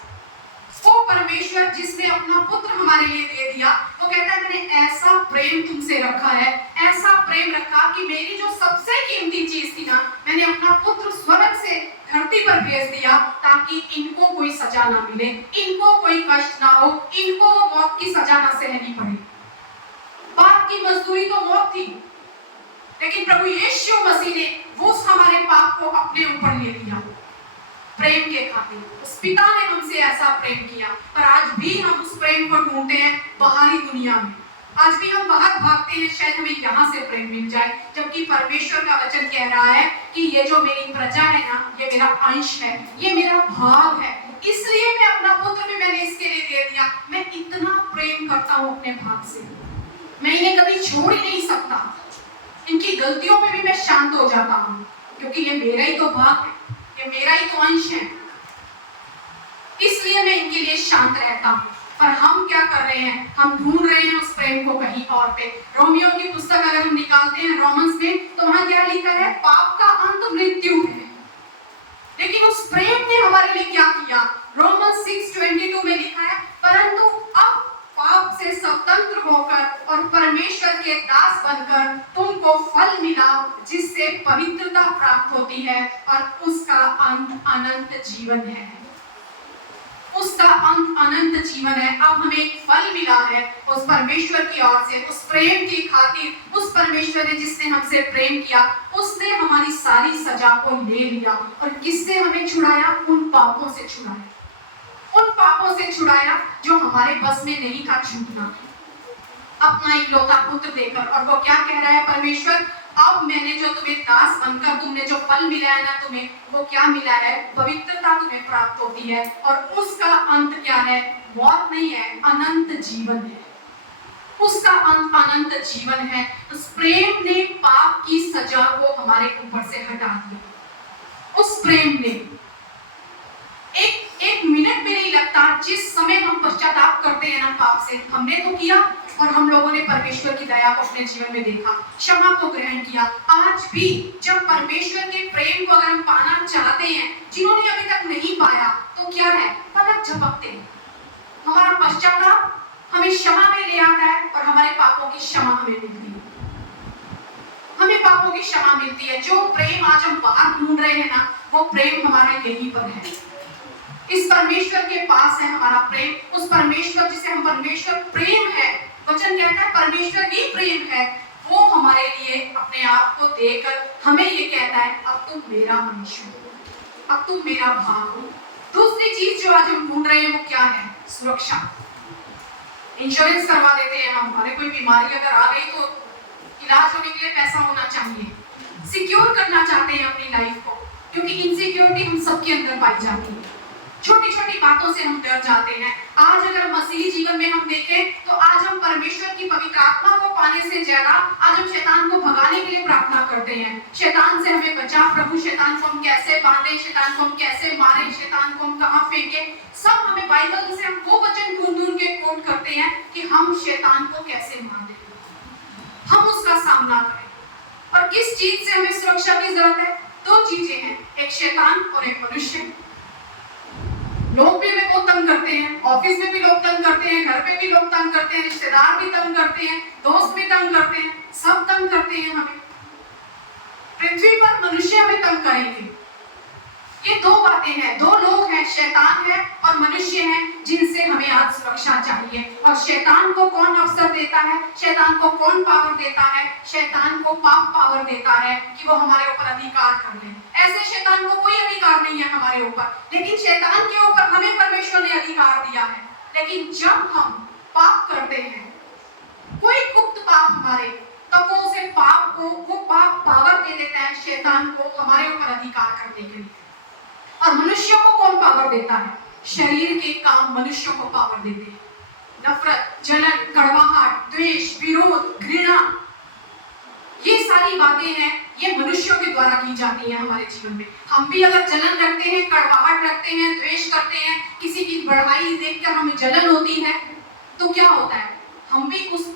वो परमेश्वर जिसने अपना पुत्र हमारे लिए दे दिया। वो कहता है, मैंने ऐसा प्रेम तुमसे रखा है, ऐसा प्रेम रखा कि मेरी जो सबसे कीमती चीज थी ना, मैंने अपना पुत्र स्वर्ग से धरती पर भेज दिया ताकि इनको कोई सजा ना मिले, इनको कोई कष्ट ना हो, इनको मौत की सजा ना सहनी पड़े। पाप की मजदूरी तो मौत थी, लेकिन प्रभु यीशु मसीह ने वो हमारे पाप को अपने ऊपर ले लिया प्रेम के खातिर। उस पिता ने हमसे ऐसा प्रेम किया, पर आज भी हम उस प्रेम को ढूंढते हैं बाहरी दुनिया में। आज भी हम बाहर भागते हैं, शायद हमें यहाँ से प्रेम मिल जाए, जबकि परमेश्वर का वचन कह रहा है कि ये जो मेरी प्रजा है ना, ये मेरा अंश है, ये मेरा भाग है, इसलिए मैं अपना पुत्र भी मैंने इसके लिए दे दिया। मैं इतना प्रेम करता हूँ अपने भाग से, मैं इन्हें कभी छोड़ ही नहीं सकता। इनकी गलतियों में भी मैं शांत हो जाता हूँ, क्योंकि ये मेरा ही तो भाग है, ये मेरा ही तो अंश है, इसलिए मैं इनके लिए शांत रहता हूँ। पर हम क्या कर रहे हैं? हम ढूंढ रहे हैं उस प्रेम को कहीं और पे। रोमियो की पुस्तक अगर हम निकालते हैं रोमन्स में, तो वहां क्या लिखा है? पाप का अंत मृत्यु है। लेकिन उस प्रेम ने हमारे लिए क्या किया? रोमन 6:22 में लिखा है, परंतु अब पाप से स्वतंत्र होकर और परमेश्वर के दास बनकर तुमको फल मिला, जिससे पवित्रता प्राप्त होती है और उसका अंत अनंत जीवन है। उसका अंत अनंत जीवन है। अब हमें एक फल मिला है उस परमेश्वर की ओर से, उस प्रेम की खातिर। उस परमेश्वर ने जिसने हमसे प्रेम किया, उसने हमारी सारी सजा को ले लिया और किससे हमें छुड़ाया? उन पापों से छुड़ाया, उन पापों से छुड़ाया जो हमारे बस में नहीं था छूटना, अपना इकलौता पुत्र देकर। और वो क्या कह रहा है परमेश्वर? अब मैंने जो तुम्हें दास बनकर तुमने जो फल मिला है ना, तुम्हें वो क्या मिला है? पवित्रता तुम्हें प्राप्त होती है और उसका अंत क्या है? मौत नहीं है, अनंत जीवन है। उसका अंत अनंत जीवन है। उस प्रेम ने पाप की सजा को हमारे ऊपर से हटा दिया। उस प्रेम ने एक मिनट भी नहीं लगता। जिस समय हम पश्चाताप करते हैं ना पाप से, हमने तो किया और हम लोगों ने परमेश्वर की दया को अपने जीवन में देखा, क्षमा को ग्रहण किया। आज भी जब परमेश्वर के प्रेम को अगर हम पाना चाहते हैं, जिन्होंने अभी तक नहीं पाया, तो क्या है? पलक झपकते हैं। हमारा पश्चाताप हमें क्षमा में ले आता है और हमारे पापों की क्षमा हमें मिलती है। हमें पापों की क्षमा मिलती है। जो प्रेम आज हम बाहर ढूंढ रहे हैं ना, वो प्रेम हमारा यहीं पर है। इस परमेश्वर के पास है हमारा प्रेम। उस परमेश्वर जिसे हम परमेश्वर प्रेम है, वचन कहता है परमेश्वर ही प्रेम है, वो हमारे लिए अपने आप को देकर हमें ये कहता है, अब तुम मेरा मनुष्य हो, अब तुम मेरा भाग हो। दूसरी चीज जो आज हम ढूंढ रहे हैं वो क्या है? सुरक्षा। इंश्योरेंस करवा देते हैं हम, हमें कोई बीमारी अगर आ गई तो इलाज होने के लिए पैसा होना चाहिए। सिक्योर करना चाहते हैं अपनी लाइफ को, क्योंकि इनसिक्योरिटी हम सबके अंदर पाई जाती है। छोटी छोटी बातों से हम डर जाते हैं। आज अगर मसीही जीवन में हम देखें तो आज हम परमेश्वर की पवित्र आत्मा को पाने से ज्यादा आज हम शैतान को भगाने के लिए प्रार्थना करते हैं। शैतान से हमें बचा प्रभु, शैतान को हम कैसे बांधे, शैतान को हम कैसे मारे, शैतान को हम कहाँ फेंके। सब हमें बाइबल से हम वो वचन ढूंढ ढूंढ के कोट करते हैं कि हम शैतान को कैसे मार दें, हम उसका सामना करें। और किस चीज से हमें सुरक्षा की जरूरत है? दो चीजें हैं, एक शैतान और एक मनुष्य। लोग भी हमें बहुत तंग करते हैं, ऑफिस में भी लोग तंग करते हैं, घर पे भी लोग तंग करते हैं, रिश्तेदार भी तंग करते हैं, दोस्त भी तंग करते हैं, सब तंग करते हैं हमें। पृथ्वी पर मनुष्य हमें तंग करेंगे। ये दो बातें हैं, दो लोग हैं, शैतान है और मनुष्य है, जिनसे हमें आज सुरक्षा चाहिए। और शैतान को कौन अवसर देता है? शैतान को कौन पावर देता है? शैतान को पाप पावर देता है कि वो हमारे ऊपर अधिकार कर ले। ऐसे शैतान को कोई अधिकार नहीं है हमारे ऊपर, लेकिन शैतान के ऊपर हमें परमेश्वर ने अधिकार दिया है। लेकिन जब हम पाप करते हैं, कोई गुप्त पाप हमारे, तब वो उसे पाप को वो पाप पावर दे देता है शैतान को हमारे ऊपर अधिकार करने के लिए। और मनुष्यों को कौन पावर देता है? शरीर के काम मनुष्यों को पावर देते हैं। नफरत, जलन, कड़वाहट, द्वेष, विरोध, घृणा, ये सारी बातें हैं, ये मनुष्यों के द्वारा की जाती हैं हमारे जीवन में। हम भी अगर जलन रखते हैं, कड़वाहट रखते हैं, द्वेष करते हैं, किसी की बढ़ाई देखकर हमें जलन होती है, तो क्या होता है? हम भी उस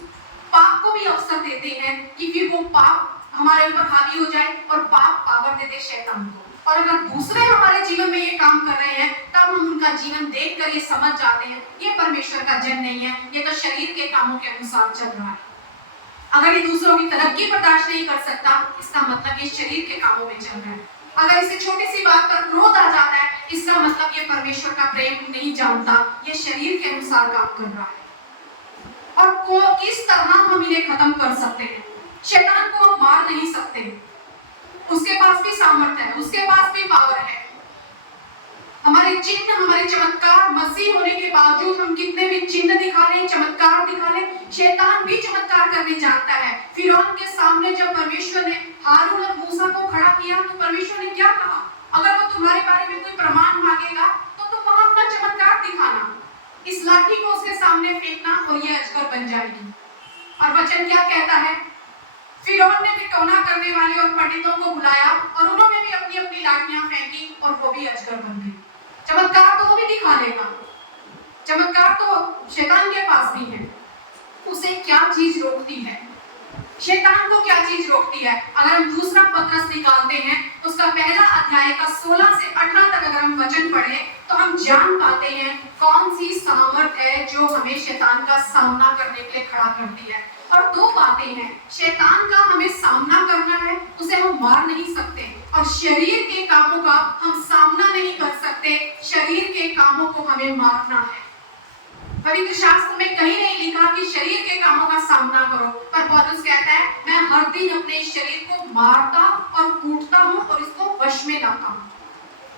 पाप को भी अवसर देते हैं कि फिर वो पाप हमारे ऊपर हावी हो जाए और पाप पावर दे दे शैतान को। और अगर दूसरे हमारे जीवन में ये काम कर रहे हैं, तब हम उनका जीवन देखकर ये समझ जाते हैं ये परमेश्वर का जन नहीं है, ये तो शरीर के कामों के अनुसार चल रहा है। अगर ये दूसरों की तरक्की बर्दाश्त नहीं कर सकता, इसका मतलब ये शरीर के कामों में चल रहा है। अगर इसे छोटी सी बात पर क्रोध आ जाता है, इसका मतलब ये परमेश्वर का प्रेम नहीं जानता, ये शरीर के अनुसार काम कर रहा है। और किस तरह हम इन्हें खत्म कर सकते हैं? शैतान को हम मार नहीं सकते, उसके पास भी सामर्थ्य है, उसके पास भी पावर है। हमारे चिन्ह, हमारे चमत्कार मसीह होने के बावजूद हम कितने भी चिन्ह दिखा लें, चमत्कार दिखा लें, शैतान भी चमत्कार करने जानता है। फिरौन के सामने जब परमेश्वर ने हारून और मूसा को खड़ा किया, तो परमेश्वर ने क्या कहा? अगर वो तुम्हारे बारे में कोई प्रमाण मांगेगा तो तुम वहां अपना चमत्कार दिखाना, इस लाठी को उसके सामने फेंकना और ये अजगर बन जाएगी। और वचन क्या कहता है? फिरौन ने भी टोना करने वाले और पंडितों को बुलाया और उन्होंने भी अपनी अपनी लाठियां फेंकी और वो भी अजगर बन गई। चमत्कार तो वो भी दिखा लेगा, चमत्कार तो शैतान के पास भी है। उसे क्या चीज रोकती है? शैतान को क्या चीज रोकती है? अगर हम दूसरा पत्रस निकालते हैं उसका पहला अध्याय का 16 से 18 तक अगर हम वचन पढ़े तो हम जान पाते हैं कौन सी सामर्थ है जो हमें शैतान का सामना करने के लिए खड़ा करती है। और दो बातें हैं, शैतान का हमें सामना करना है, उसे हम मार नहीं सकते, और शरीर के कामों का हम सामना नहीं कर सकते, शरीर के कामों को हमें मारना है। पवित्र शास्त्र में कहीं नहीं लिखा कि शरीर के कामों का सामना करो, पर पौलुस कहता है मैं हर दिन अपने शरीर को मारता और कूटता हूँ और इसको वश में लाता हूँ।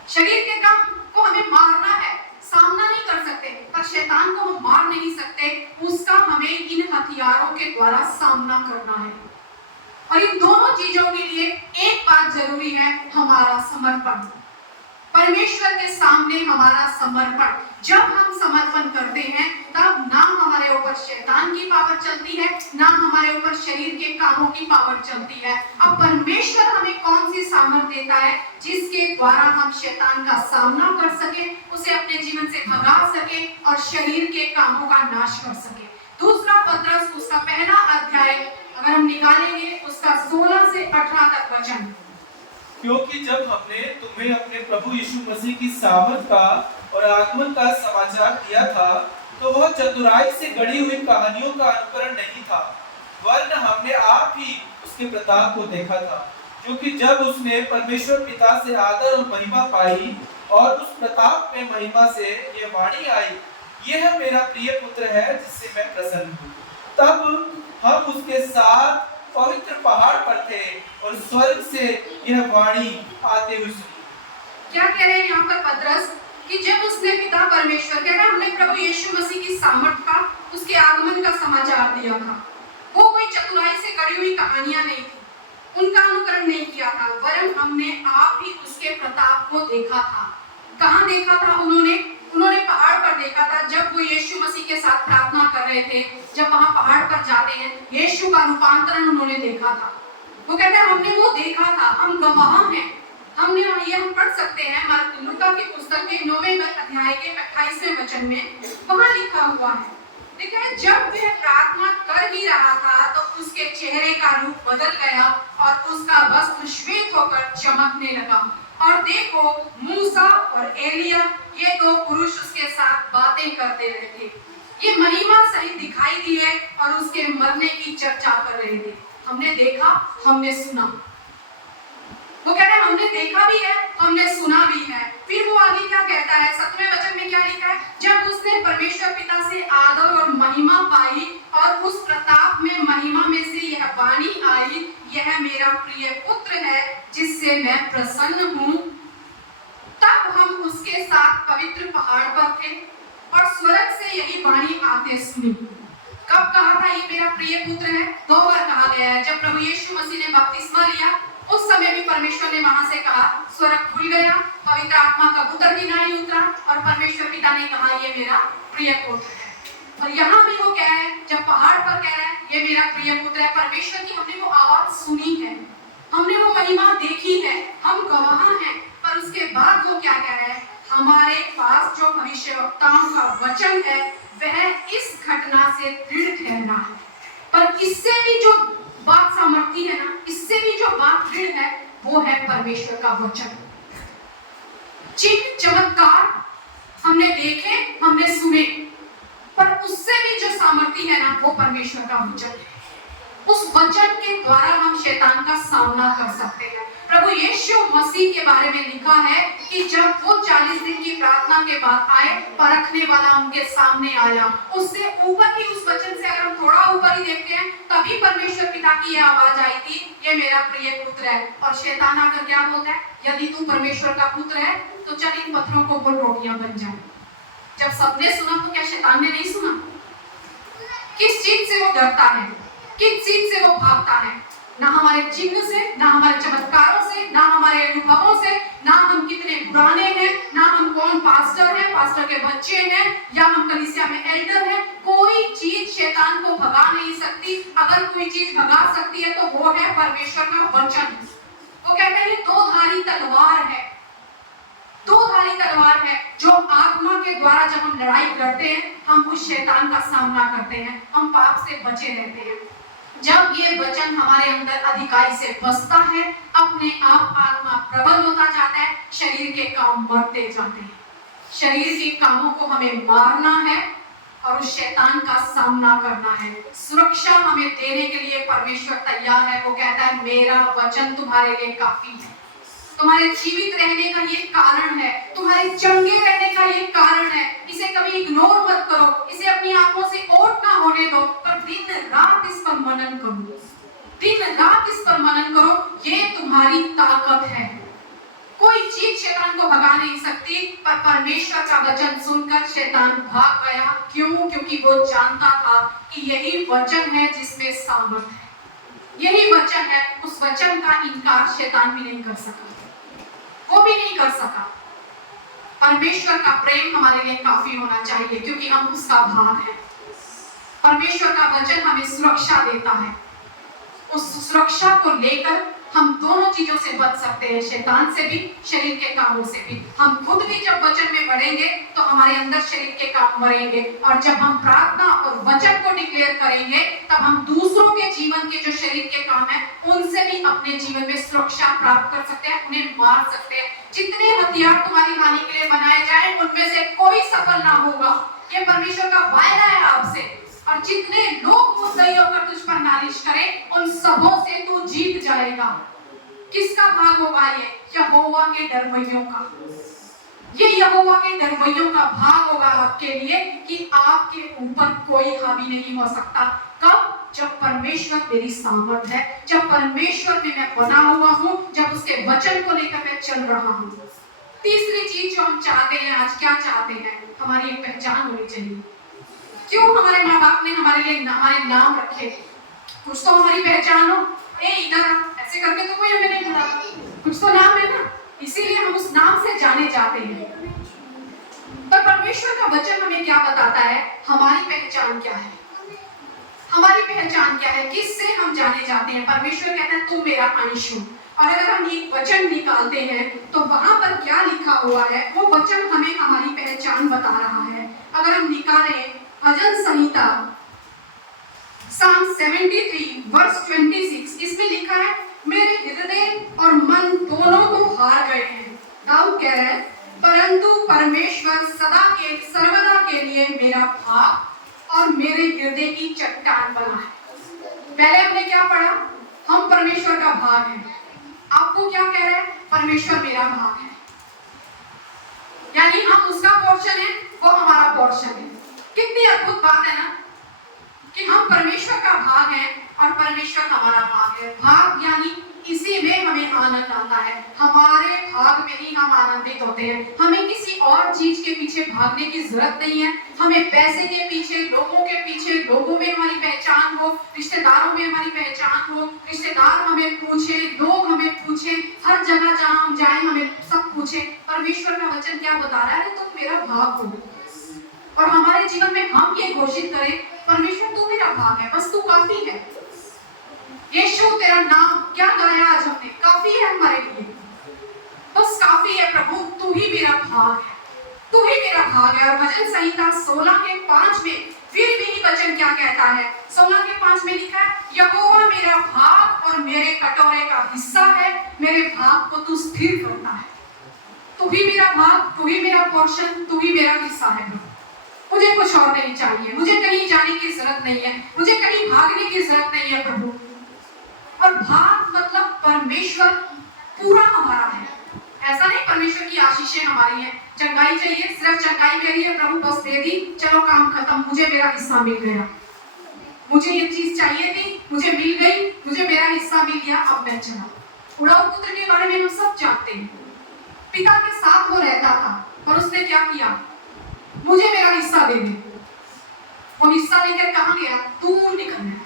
शरीर के काम को हमें मारना है, सामना नहीं कर सकते, पर शैतान को हम मार नहीं सकते, उसका हमें इन हथियारों के द्वारा सामना करना है। और इन दोनों चीजों के लिए एक बात जरूरी है, हमारा समर्पण। परमेश्वर के सामने हमारा समर्पण, जब हम समर्पण करते हैं तब ना हमारे ऊपर शैतान की पावर चलती है, ना हमारे ऊपर शरीर के कामों की पावर चलती है। अब परमेश्वर हमें कौन सी सामर्थ देता है जिसके द्वारा हम शैतान का सामना कर सके, उसे अपने जीवन से भगा सके और शरीर के कामों का नाश कर सके। दूसरा पत्रस उसका पहला अध्याय अगर हम निकालेंगे उसका 16 से 18 तक वचन। क्योंकि जब हमने तुम्हें अपने प्रभु यीशु मसीह की सामर्थ का और आगमन का समाचार दिया था तो वह चतुराई से गढ़ी हुई कहानियों का अनुकरण नहीं था, वरन हमने आप ही उसके प्रताप को देखा था, क्योंकि जब उसने परमेश्वर पिता से आदर और महिमा पाई और उस प्रताप में महिमा से ये वाणी आई, यह मेरा प्रिय पुत्र है जिससे मैं प्रसन्न हूँ। तब हम उसके साथ पवित्र पहाड़ पर थे और स्वर्ग से यह वाणी आते हुए सुनी। क्या कह रहे हैं यहाँ पर पतरस कि जब उसने पिता परमेश्वर, कह रहा है हमने प्रभु यीशु मसीह की सामर्थ का, उसके आगमन का समाचार दिया था। वो कोई चतुराई से गढ़ी हुई कहानियां नहीं थी, उनका अनुकरण नहीं किया था, वरन हमने आप ही उसके प्रताप को देखा था। कहाँ देखा था? उन्होंने पहाड़ पर देखा था। जब वो यीशु मसीह के साथ प्रार्थना कर रहे थे, जब वहां पहाड़ पर जाते हैं, यीशु का रूपांतरण उन्होंने देखा था। वो कहते हैं हमने वो देखा था, हम गवाह हैं। हमने ये हम पढ़ सकते हैं लूका की पुस्तक के 9वें अध्याय के 28वें वचन में, वहां लिखा हुआ है। देखिए जब वह प्रार्थना कर ही रहा था तो उसके चेहरे का रूप बदल गया और उसका वस्त्र श्वेत होकर चमकने लगा। और देखो मूसा और एलिया ये दो पुरुष उसके साथ बातें करते रहे थे। ये महिमा सहित दिखाई दी है और उसके मरने की चर्चा कर रहे थे। हमने देखा, हमने सुना। वो कह रहे हैं हमने देखा भी है, हमने सुना भी है। फिर वो आगे क्या कहता है? 7वें वचन में क्या लिखा है? जब उसने परमेश्वर पिता से आदर और महिमा पाई और उस प्रताप में महिमा में से यह वाणी आई, यह मेरा प्रिय पुत्र है जिससे मैं प्रसन्न हूँ। तब हम उसके साथ पवित्र पहाड़ पर थे और स्वर्ग से यही वाणी आते सुनी। कब कहा था ये मेरा प्रिय पुत्र है? 2 बार कहा गया है। जब प्रभु यीशु मसीह ने बपतिस्मा लिया उस समय भी परमेश्वर ने वहां से कहा, स्वर्ग खुल गया, पवित्र आत्मा का पुत्र भी नहीं उतरा और परमेश्वर पिता ने कहा ये मेरा प्रिय पुत्र है। और यहाँ भी वो कह रहा है, जब पहाड़ पर कह रहा है ये मेरा प्रिय पुत्र है, परमेश्वर की हमने वो आवाज सुनी है, हमने वो महिमा देखी है, हम गवाह हैं। पर उसके बाद वो क्या कह रहा है? हमारे पास जो भविष्यवक्ताओं का वचन है वह इस घटना से दृढ़ ठहरना है। पर इससे भी जो बात सामर्थी है ना, इससे भी जो बात दृढ़ है वो है परमेश्वर का वचन। चिन्ह चमत्कार हमने देखे, हमने सुने, पर उससे भी जो सामर्थी है ना वो परमेश्वर का वचन है। उस वचन के द्वारा हम शैतान का सामना कर सकते हैं। प्रभु यीशु मसीह के बारे में लिखा है कि जब वो 40 दिन की प्रार्थना के बाद आए, परखने वाला उनके सामने आया। उससे ऊपर ही उस वचन से अगर हम थोड़ा ऊपर ही देखते हैं तभी परमेश्वर पिता की यह आवाज आई थी, ये मेरा प्रिय पुत्र है। और शैतान आकर क्या बोलता है? यदि तू परमेश्वर का पुत्र है तो चल इन पत्थरों को बोल रोटियां बन जाए। जब सबने सुना तो क्या शैतान ने नहीं सुना? किस चीज से वो डरता है, किस चीज से वो भागता है? ना हमारे चिन्ह से, ना हमारे चमत्कारों से, ना हमारे अनुभवों से, ना हम कितने पुराने हैं, ना हम कौन पास्टर हैं, पास्टर के बच्चे हैं, या हम कलीसिया में एल्डर हैं। कोई चीज शैतान को भगा नहीं सकती। अगर कोई चीज भगा सकती है तो वो है परमेश्वर का वचन। वो कहते हैं ये 2-धारी तलवार है, 2-धारी तलवार है जो आत्मा के द्वारा जब हम लड़ाई करते हैं हम उस शैतान का सामना करते हैं, हम पाप से बचे रहते हैं। जब ये वचन हमारे अंदर अधिकारी से बसता है, अपने आप आत्मा प्रबल होता जाता है, शरीर के काम मरते जाते हैं। शरीर के कामों को हमें मारना है और उस शैतान का सामना करना है। सुरक्षा हमें देने के लिए परमेश्वर तैयार है। वो कहता है मेरा वचन तुम्हारे लिए काफी है, तुम्हारे जीवित रहने का ये कारण है, तुम्हारे चंगे रहने का ये कारण है। इसे कभी इग्नोर मत करो, इसे अपनी आंखों से ओट ना होने दो, पर दिन रात इस पर मनन करो, दिन रात इस पर मनन करो। ये तुम्हारी ताकत है। कोई चीज शैतान को भगा नहीं सकती, पर परमेश्वर का वचन सुनकर शैतान भाग गया। क्यों? क्योंकि वो जानता था कि यही वचन है जिसमें सामर्थ है, यही वचन है। उस वचन का इनकार शैतान भी नहीं कर सका, वो भी नहीं कर सका। परमेश्वर का प्रेम हमारे लिए काफी होना चाहिए, क्योंकि हम उसका भाग हैं। परमेश्वर का वचन हमें सुरक्षा देता है। उस सुरक्षा को लेकर हम दोनों चीजों से बच सकते हैं, शैतान से भी, शरीर के कामों से भी। हम खुद भी जब वचन में बढ़ेंगे तो हमारे अंदर शरीर के काम मरेंगे, और जब हम प्रार्थना और वचन को डिक्लेयर करेंगे तब हम दूसरों के जीवन के जो शरीर के काम है उनसे भी अपने जीवन में सुरक्षा प्राप्त कर सकते हैं, उन्हें मार सकते हैं। जितने हथियार तुम्हारी हानि के लिए बनाए जाए उनमें से कोई सफल ना होगा, ये परमेश्वर का वायदा है आपसे। और जितने लोग मुद्दई होकर तुझ पर नालिश करें उन सबों से तू जीत जाएगा। किसका भाग होगा ये? यहोवा के डरवैयों का। ये यहोवा के डरवैयों का भाग होगा आपके लिए कि आपके ऊपर कोई हावी नहीं हो सकता। कब? जब परमेश्वर मेरी सामर्थ है, जब परमेश्वर में मैं बना हुआ हूँ, जब उसके वचन को लेकर मैं चल रहा हूँ। तीसरी चीज जो हम चाहते हैं आज, क्या चाहते हैं? हमारी एक पहचान होनी चाहिए। क्यों हमारे माँ बाप ने हमारे लिए हमारे नाम रखे? कुछ तो हमारी पहचान हो। ए इधर ऐसे करके तो कोई हमें नहीं बुलाता, कुछ तो नाम है ना, इसीलिए हम उस नाम से जाने जाते हैं। पर परमेश्वर का वचन हमें क्या बताता है? हमारी पहचान क्या है? हमारी पहचान क्या है? किससे हम जाने जाते हैं? परमेश्वर कहता है तू मेरा अंश हो। और अगर हम एक वचन निकालते हैं तो वहां पर क्या लिखा हुआ है, वो वचन हमें हमारी पहचान बता रहा है। अगर हम निकालें भजन संहिता Psalm 73 वर्स 26, इसमें लिखा है मेरे हृदय और मन दोनों तो हार गए हैं। दाऊद कह रहे हैं परंतु परमेश्वर सदा के सर्वदा के लिए मेरा भाग और मेरे हृदय की चट्टान बना है। पहले हमने क्या पढ़ा? हम परमेश्वर का भाग हैं। आपको क्या कह रहे हैं? परमेश्वर मेरा भाग है, यानी हम उसका पोर्शन है, वो हमारा पोर्शन है। कितनी अद्भुत बात है ना कि हम परमेश्वर का भाग हैं और परमेश्वर हमारा भाग है। भाग यानी इसी में हमें आनंद आता है, हमारे भाग में ही हम आनंदित होते हैं। हमें किसी और चीज के पीछे भागने की जरूरत नहीं है। हमें पैसे के पीछे, लोगों के पीछे, लोगों में हमारी पहचान हो, रिश्तेदारों में हमारी पहचान हो, रिश्तेदार हमें पूछे, लोग हमें पूछे, हर जगह जहां हम जाए हमें सब पूछे। परमेश्वर का वचन क्या बता रहा है? तुम मेरा भाग हो। और हमारे जीवन में हम ये घोषित करें परमेश्वर तू मेरा भाग है, बस तू काफी है। यीशु तेरा नाम क्या गाया आज हमने? काफी है हमारे लिए, बस काफी है प्रभु, तू ही मेरा भाग है, तू ही मेरा भाग है। और भजन संहिता 16 के 5 में फिर भी वचन क्या कहता है? 16 के 5 में लिखा है यहोवा मेरा भाग और मेरे कटोरे का हिस्सा है, मेरे भाग को तू स्थिर करता है। तू ही मेरा भाग, तू ही मेरा पोर्शन, तू ही मेरा हिस्सा है। मुझे कुछ और नहीं चाहिए, मुझे कहीं जाने की जरूरत नहीं है, मुझे कहीं भागने की जरूरत नहीं है प्रभु। और भाग मतलब परमेश्वर पूरा हमारा है। ऐसा नहीं परमेश्वर की आशीषें हमारी हैं। चंगाई चाहिए, सिर्फ चंगाई मेरी है प्रभु, बस दे दी, चलो काम खत्म, मुझे मेरा हिस्सा मिल गया। मुझे ये चीज चाहिए थी, मुझे मिल गई, मुझे मेरा हिस्सा मिल गया, अब मैं चला। उड़ाऊ पुत्र के बारे में हम सब जानते हैं। पिता के साथ वो रहता था और उसने क्या किया? मुझे मेरा हिस्सा दे दे। वो हिस्सा लेकर कहां गया? दूर निकल गया,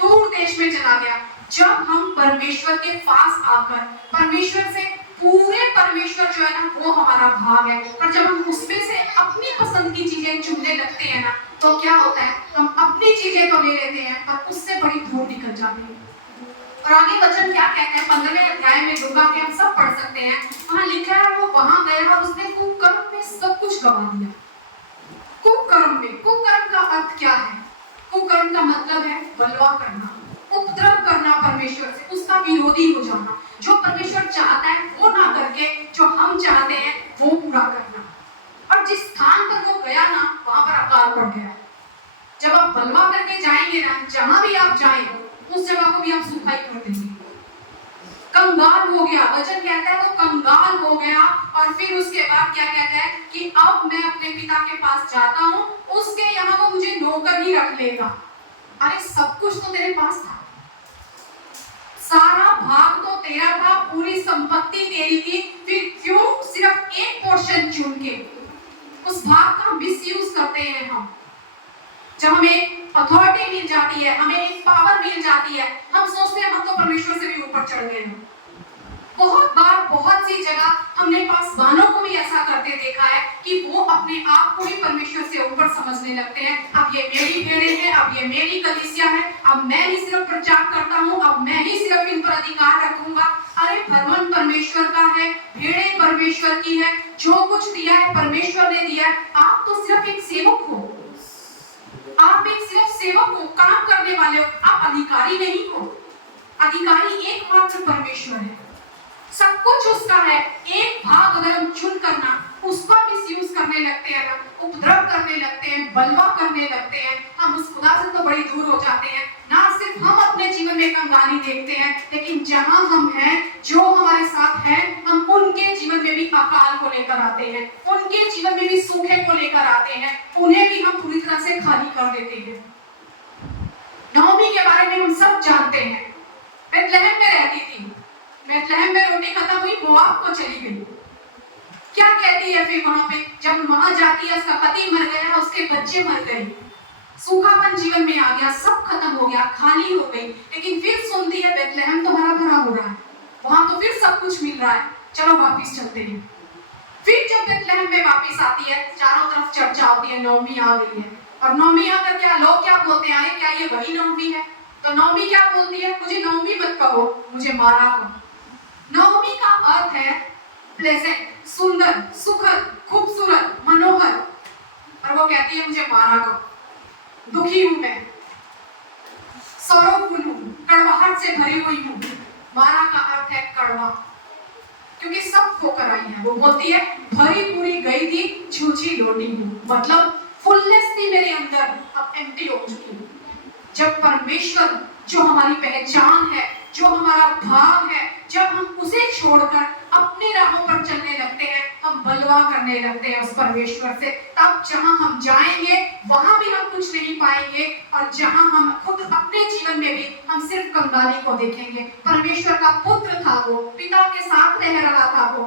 दूर देश में चला गया। जब हम परमेश्वर के पास आकर परमेश्वर से पूरे परमेश्वर जो है ना वो हमारा भाग है, और जब हम उसमें से अपनी पसंद की चीजें चुनने लगते हैं ना तो क्या होता है? हम अपनी चीजें तो ले लेते हैं पर उससे बड़ी दूर निकल जाते हैं। और आगे वचन क्या कहते हैं? 15वें अध्याय में लूका के हम सब पढ़ सकते हैं। वहां लिखा है वो वहां गया और उसने कुकर्म में सब कुछ गवा दिया। कुकर्म में, कुकर्म का अर्थ क्या है? कुकर्म का मतलब है बलवा करना, परमेश्वर से, उसका विरोधी हो जाना। जो परमेश्वर चाहता है वो ना करके जो हम चाहते हैं वो पूरा करना। और जिस स्थान पर वो गया ना वहां पर अकाल पड़ गया। जब आप बलवा करके जाएंगे ना, जहां भी आप जाएं उस जगह को भी आप सुखाई कर देंगे। कंगाल हो गया, वचन कहता है वो कंगाल हो गया। और फिर उसके बाद क्या कहता है कि अब मैं अपने पिता के पास जाता हूँ, उसके यहाँ वो मुझे नौकर ही रख लेगा। अरे सब कुछ तो तेरे पास था, सारा भाग तो तेरा था, पूरी संपत्ति तेरी थी, फिर क्यों सिर्फ एक पोर्शन चुन के उस भाग का मिसयूज करते हैं हम। जब हमें अथॉरिटी मिल जाती है, हमें एक पावर मिल जाती है, हम सोचते हैं हम तो परमेश्वर से भी ऊपर चढ़ गए हैं। बहुत बार बहुत सी जगह हमने पासवानों को भी ऐसा करते देखा है कि वो अपने आप को भी परमेश्वर से ऊपर समझने लगते हैं। अब ये मेरी भेड़ें हैं, अब ये मेरी कलीसिया है, अब मैं ही सिर्फ प्रचार करता हूँ, अब मैं ही सिर्फ इन पर अधिकार रखूंगा। अरे भगवान परमेश्वर का है, भेड़ें परमेश्वर की है, जो कुछ दिया है परमेश्वर ने दिया है। आप तो सिर्फ एक सेवक हो, आप एक सिर्फ सेवक हो, काम करने वाले हो, आप अधिकारी नहीं हो। अधिकारी एकमात्र परमेश्वर है, सब कुछ उसका है। एक भाग अगर हम चुन करना उसका मिसयूज करने लगते हैं ना, उपद्रव करने लगते हैं, बलवा करने लगते हैं, हम उस खुदा से तो बड़ी दूर हो जाते हैं। ना सिर्फ हम अपने जीवन में कंगाली देखते हैं, लेकिन जहां हम हैं, जो हमारे साथ हैं, हम उनके जीवन में भी अकाल को लेकर आते हैं, उनके जीवन में भी सूखे को लेकर आते हैं, उन्हें भी हम पूरी तरह से खाली कर देते हैं। नौमी के बारे में हम सब जानते हैं, बेथलेहम में रहती थी, बेथलेहम में रोटी खत्म हुई, मोआब को चली गई। क्या कहती है फिर वहां पे, जब वहां जाती है, उसका पति मर गया, उसके बच्चे मर गए, सूखापन जीवन में आ गया, सब खत्म हो गया, खाली हो गई। लेकिन फिर सुनती है बेथलेहम तो हरा भरा हो रहा है, वहां तो फिर सब कुछ मिल रहा है, चलो वापिस चलते हैं। फिर जब बेथलेहम में वापिस आती है, चारों तरफ चर्चा होती है, नौमी आ गई है। और नौमी आकर क्या लोग क्या बोलते हैं, अरे क्या ये वही नौमी है? तो नौमी क्या बोलती है, मुझे नौमी मत कहो, मुझे मारा कहो। नौमी का अर्थ है प्लेजेंट, सुंदर, सुखद, खूबसूरत, मनोहर। और वो कहती है मुझे मारा कहो, दुखी हूं मैं, सौरवफुल हूं, कड़वाहट से भरी हुई हूं। मारा का अर्थ है कड़वा, क्योंकि सब खोकर आई है। वो बोलती है भरी पूरी गई थी, छूछी लौटी हूं, मतलब फुलनेस थी मेरे अंदर, अब एम्प्टी हो चुकी हूं। जब परमेश्वर जो हमारी पहचान है, जो हमारा भाग है, जब हम उसे छोड़कर अपनी राहों पर चलने लगते हैं, हम बलवा करने लगते हैं उस परमेश्वर से, तब जहां हम जाएंगे वहां भी हम कुछ नहीं पाएंगे। और जहां हम खुद अपने जीवन में भी हम सिर्फ कंगाली को देखेंगे। परमेश्वर का पुत्र था, वो पिता के साथ रह रहा था, वो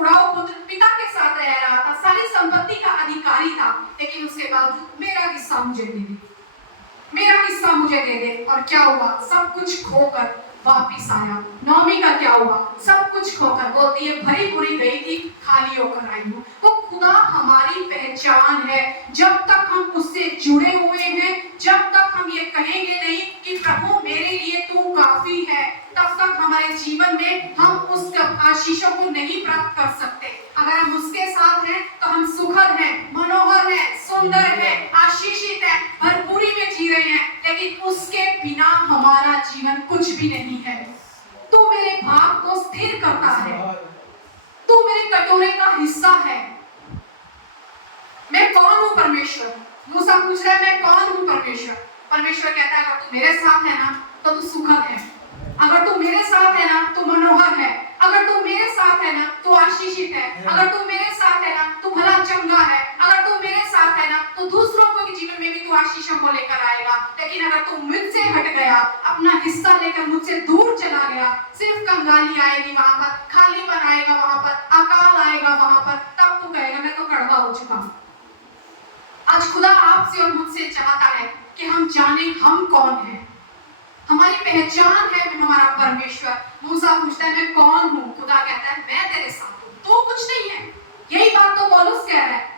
उड़ाऊ पुत्र पिता के साथ रह रहा था, सारी संपत्ति का अधिकारी था, लेकिन उसके बाद मेरा हिस्सा मुझे दे दे, मेरा हिस्सा मुझे दे दे। और क्या हुआ, सब कुछ खोकर वापिस आया। नौमी का क्या हुआ, सब कुछ खोकर, बोलती है भरी पूरी गई थी, खाली होकर आई हूँ। वो खुदा हमारी पहचान है। जब तक हम उससे जुड़े हुए हैं, जब तक हम ये कहेंगे नहीं कि प्रभु मेरे लिए तू काफी है, तब तक हमारे जीवन में हम उस आशीषों को नहीं प्राप्त कर सकते। अगर हम उसके साथ हैं तो हम सुखद हैं, मनोहर हैं, सुंदर हैं, आशीषित हैं, भरपूरी में जी रहे हैं। लेकिन उसके बिना हमारा जीवन कुछ भी नहीं है। तू मेरे भाग को स्थिर करता है, तू मेरे कटोरे का हिस्सा है। मैं कौन हूँ परमेश्वर? मूसा पूछ रहा है मैं कौन हूँ परमेश्वर? परमेश्वर कहता है अगर तू मेरे साथ है ना तो तू सुखद है, अगर तू मेरे साथ है ना तो मनोहर है, अगर तू मेरे साथ है ना तो आशीषित है, अगर तू मेरे साथ है ना तो भला चंगा है, अगर तू मेरे साथ है ना तो दूसरों के जीवन में भी तू आशीषों को लेकर आएगा। लेकिन अगर तू मुझसे हट गया, अपना हिस्सा लेकर मुझसे दूर चला गया, सिर्फ कंगाली आएगी वहां पर, खालीपन आएगा वहां पर, अकाल आएगा वहां पर, तब तू कहेगा मैं तो कड़वा हो चुका हूं। आज खुदा आपसे और मुझसे चाहता है कि हम जाने हम कौन हैं, हमारी पहचान है हमारा परमेश्वर। मूसा पूछता है मैं कौन हूँ? खुदा कहता है मैं तेरे साथ हूँ, तो कुछ नहीं है। यही बात तो पौलुस कह रहा है,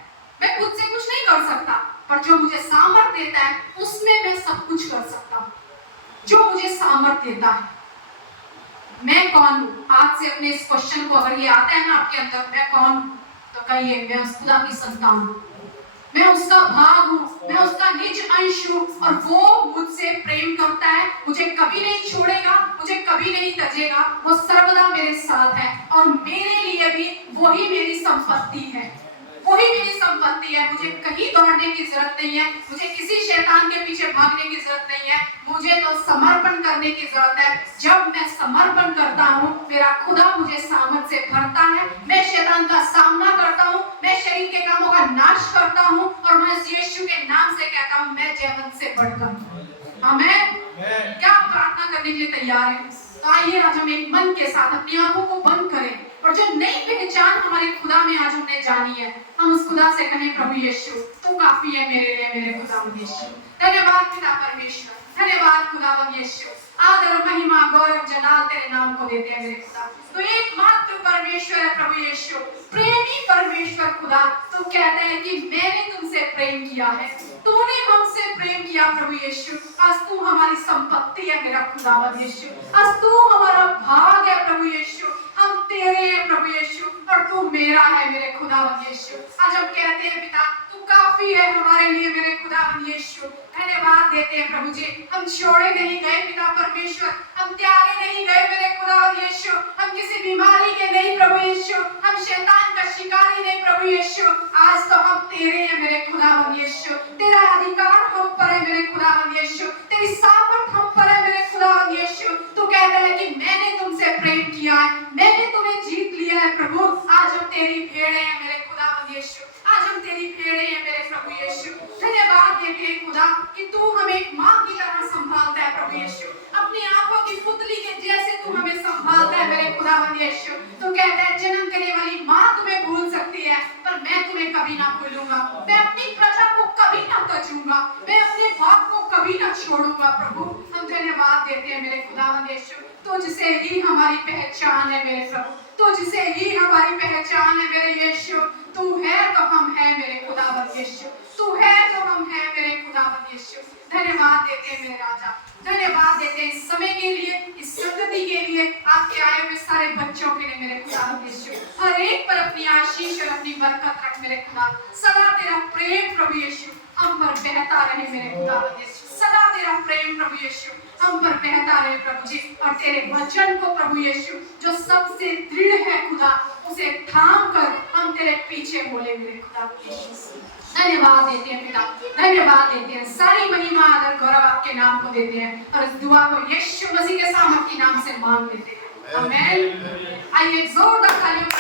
मैं खुद से कुछ नहीं कर सकता, पर जो मुझे सामर्थ देता है उसमें मैं सब कुछ कर सकता हूँ। जो मुझे सामर्थ देता है, मैं कौन हूँ? आज से अपने इस क्वेश्चन को अगर ये आता है ना आपके अंदर, मैं कौन हूँ, तो कहिए मैं उस खुदा की संतान हूँ, मैं उसका भाग हूँ, मैं उसका निज अंश हूँ, और वो मुझसे प्रेम प्रेम करता है, मुझे कभी नहीं छोड़ेगा, मुझे कभी नहीं तजेगा। वो सर्वदा मेरे साथ है और मेरे लिए भी वही मेरी संपत्ति है, वही मेरी संपत्ति है। मुझे कहीं दौड़ने की जरूरत नहीं है, मुझे किसी शैतान के पीछे भागने की जरूरत नहीं है, मुझे तो समर्पण करने की जरूरत है। जब मैं समर्पण करता हूँ, मेरा खुदा मुझे सामर्थ से भरता है, मैं शैतान का सामना करता हूँ, मैं शरीर के कामों का नाश करता हूँ और मैं यीशु के नाम से कहता हूँ, मैं जयवंत से बढ़कर। आमीन। क्या आप प्रार्थना करने के लिए तैयार हैं? तो आइए आज हम एक मन के साथ अपनी आंखों को बंद करें और जो नई पहचान हमारे खुदा में आज हमने जानी है, हम उस खुदा से कहें, प्रभु यीशु तू काफी है मेरे लिए, मेरे खुदावंद यीशु। धन्यवाद पिता परमेश्वर, धन्यवाद खुदावंद यीशु। आदर महिमा गौरव जलाल तेरे नाम को देते हैं मेरे खुदा। तो एकमात्र परमेश्वर है प्रभु यीशु, प्रेमी परमेश्वर खुदा। तू कहते हैं कि मैंने तुमसे प्रेम किया है, तूने हमसे प्रेम किया प्रभु यीशु। आज तू हमारी संपत्ति है मेरा खुदावंद यीशु, आज तू हमारा भाग है प्रभु यीशु। हम तेरे हैं प्रभु यीशु और तू मेरा है मेरे खुदावंद यीशु। आज हम कहते हैं पिता तू काफी है हमारे लिए मेरे खुदावंद यीशु। धन्यवाद देते हैं प्रभु जी, हम छोड़े नहीं गए पिता परमेश्वर, हम त्यागे नहीं गए मेरे खुदावंद यीशु, हम किसी बीमारी के नहीं प्रभु यीशु, हम शैतान का शिकारी नहीं प्रभु यीशु। आज तो हम तेरे हैं मेरे खुदावंद यीशु, तेरा अधिकार हम पर है मेरे खुदावंद यीशु, तेरी सामर्थ हम पर है मेरे खुदावंद यीशु। तू कहता है कि मैंने तुमसे प्रेम किया है, मैंने तुम्हें जीत लिया है प्रभु। आज हम तेरी भेड़े हैं मेरे खुदावंद यीशु, आज हम तेरी भेड़े हैं मेरे प्रभु यीशु। धन्यवाद देते हैं खुदा कि तू हमें एक मां की तरह संभालता है प्रभु यीशु, अपनी आंखों की पुतली के जैसे तू हमें संभालता है मेरे खुदावंद यीशु। तू कहता है जन्म करने वाली मां तुम्हें भूल सकती है पर मैं तुम्हें कभी ना भूलूंगा, मैं अपनी प्रजा को कभी ना तजूंगा, मैं अपने बाप को कभी ना छोड़ूंगा प्रभु। हम धन्यवाद देते हैं मेरे खुदावंद यीशु, तुझसे ही हमारी पहचान है मेरे प्रभु, तुझसे ही हमारी पहचान है मेरे यीशु। तू है तो हम है मेरे खुदावंद यीशु, तू है तो हम है मेरे खुदावंद यीशु। धन्यवाद देते हैं मेरे राजा, धन्यवाद देते हैं इस समय के लिए, इस संगति के लिए, आपके आए हुए सारे बच्चों के लिए मेरे खुदावंद यीशु। हर एक पर अपनी आशीष और अपनी बरकत रख मेरे खुदा। सदा तेरा प्रेम प्रभु यीशु हम पर बहता रहे मेरे खुदावंद यीशु, सदा तेरा प्रेम प्रभु यीशु हम पर बहता रहे प्रभु जी। और तेरे वचन को प्रभु यीशु जो सबसे दृढ़ है खुदा, उसे थाम कर हम तेरे पीछे बोले मेरे खुदा यीशु। धन्यवाद देते हैं पिता, धन्यवाद देते हैं, सारी महिमा आदर गौरव आपके नाम को देते हैं और इस दुआ को यीशु मसीह के सामर्थी नाम से मांग लेते हैं। आमीन। आइए जोरदार तालियों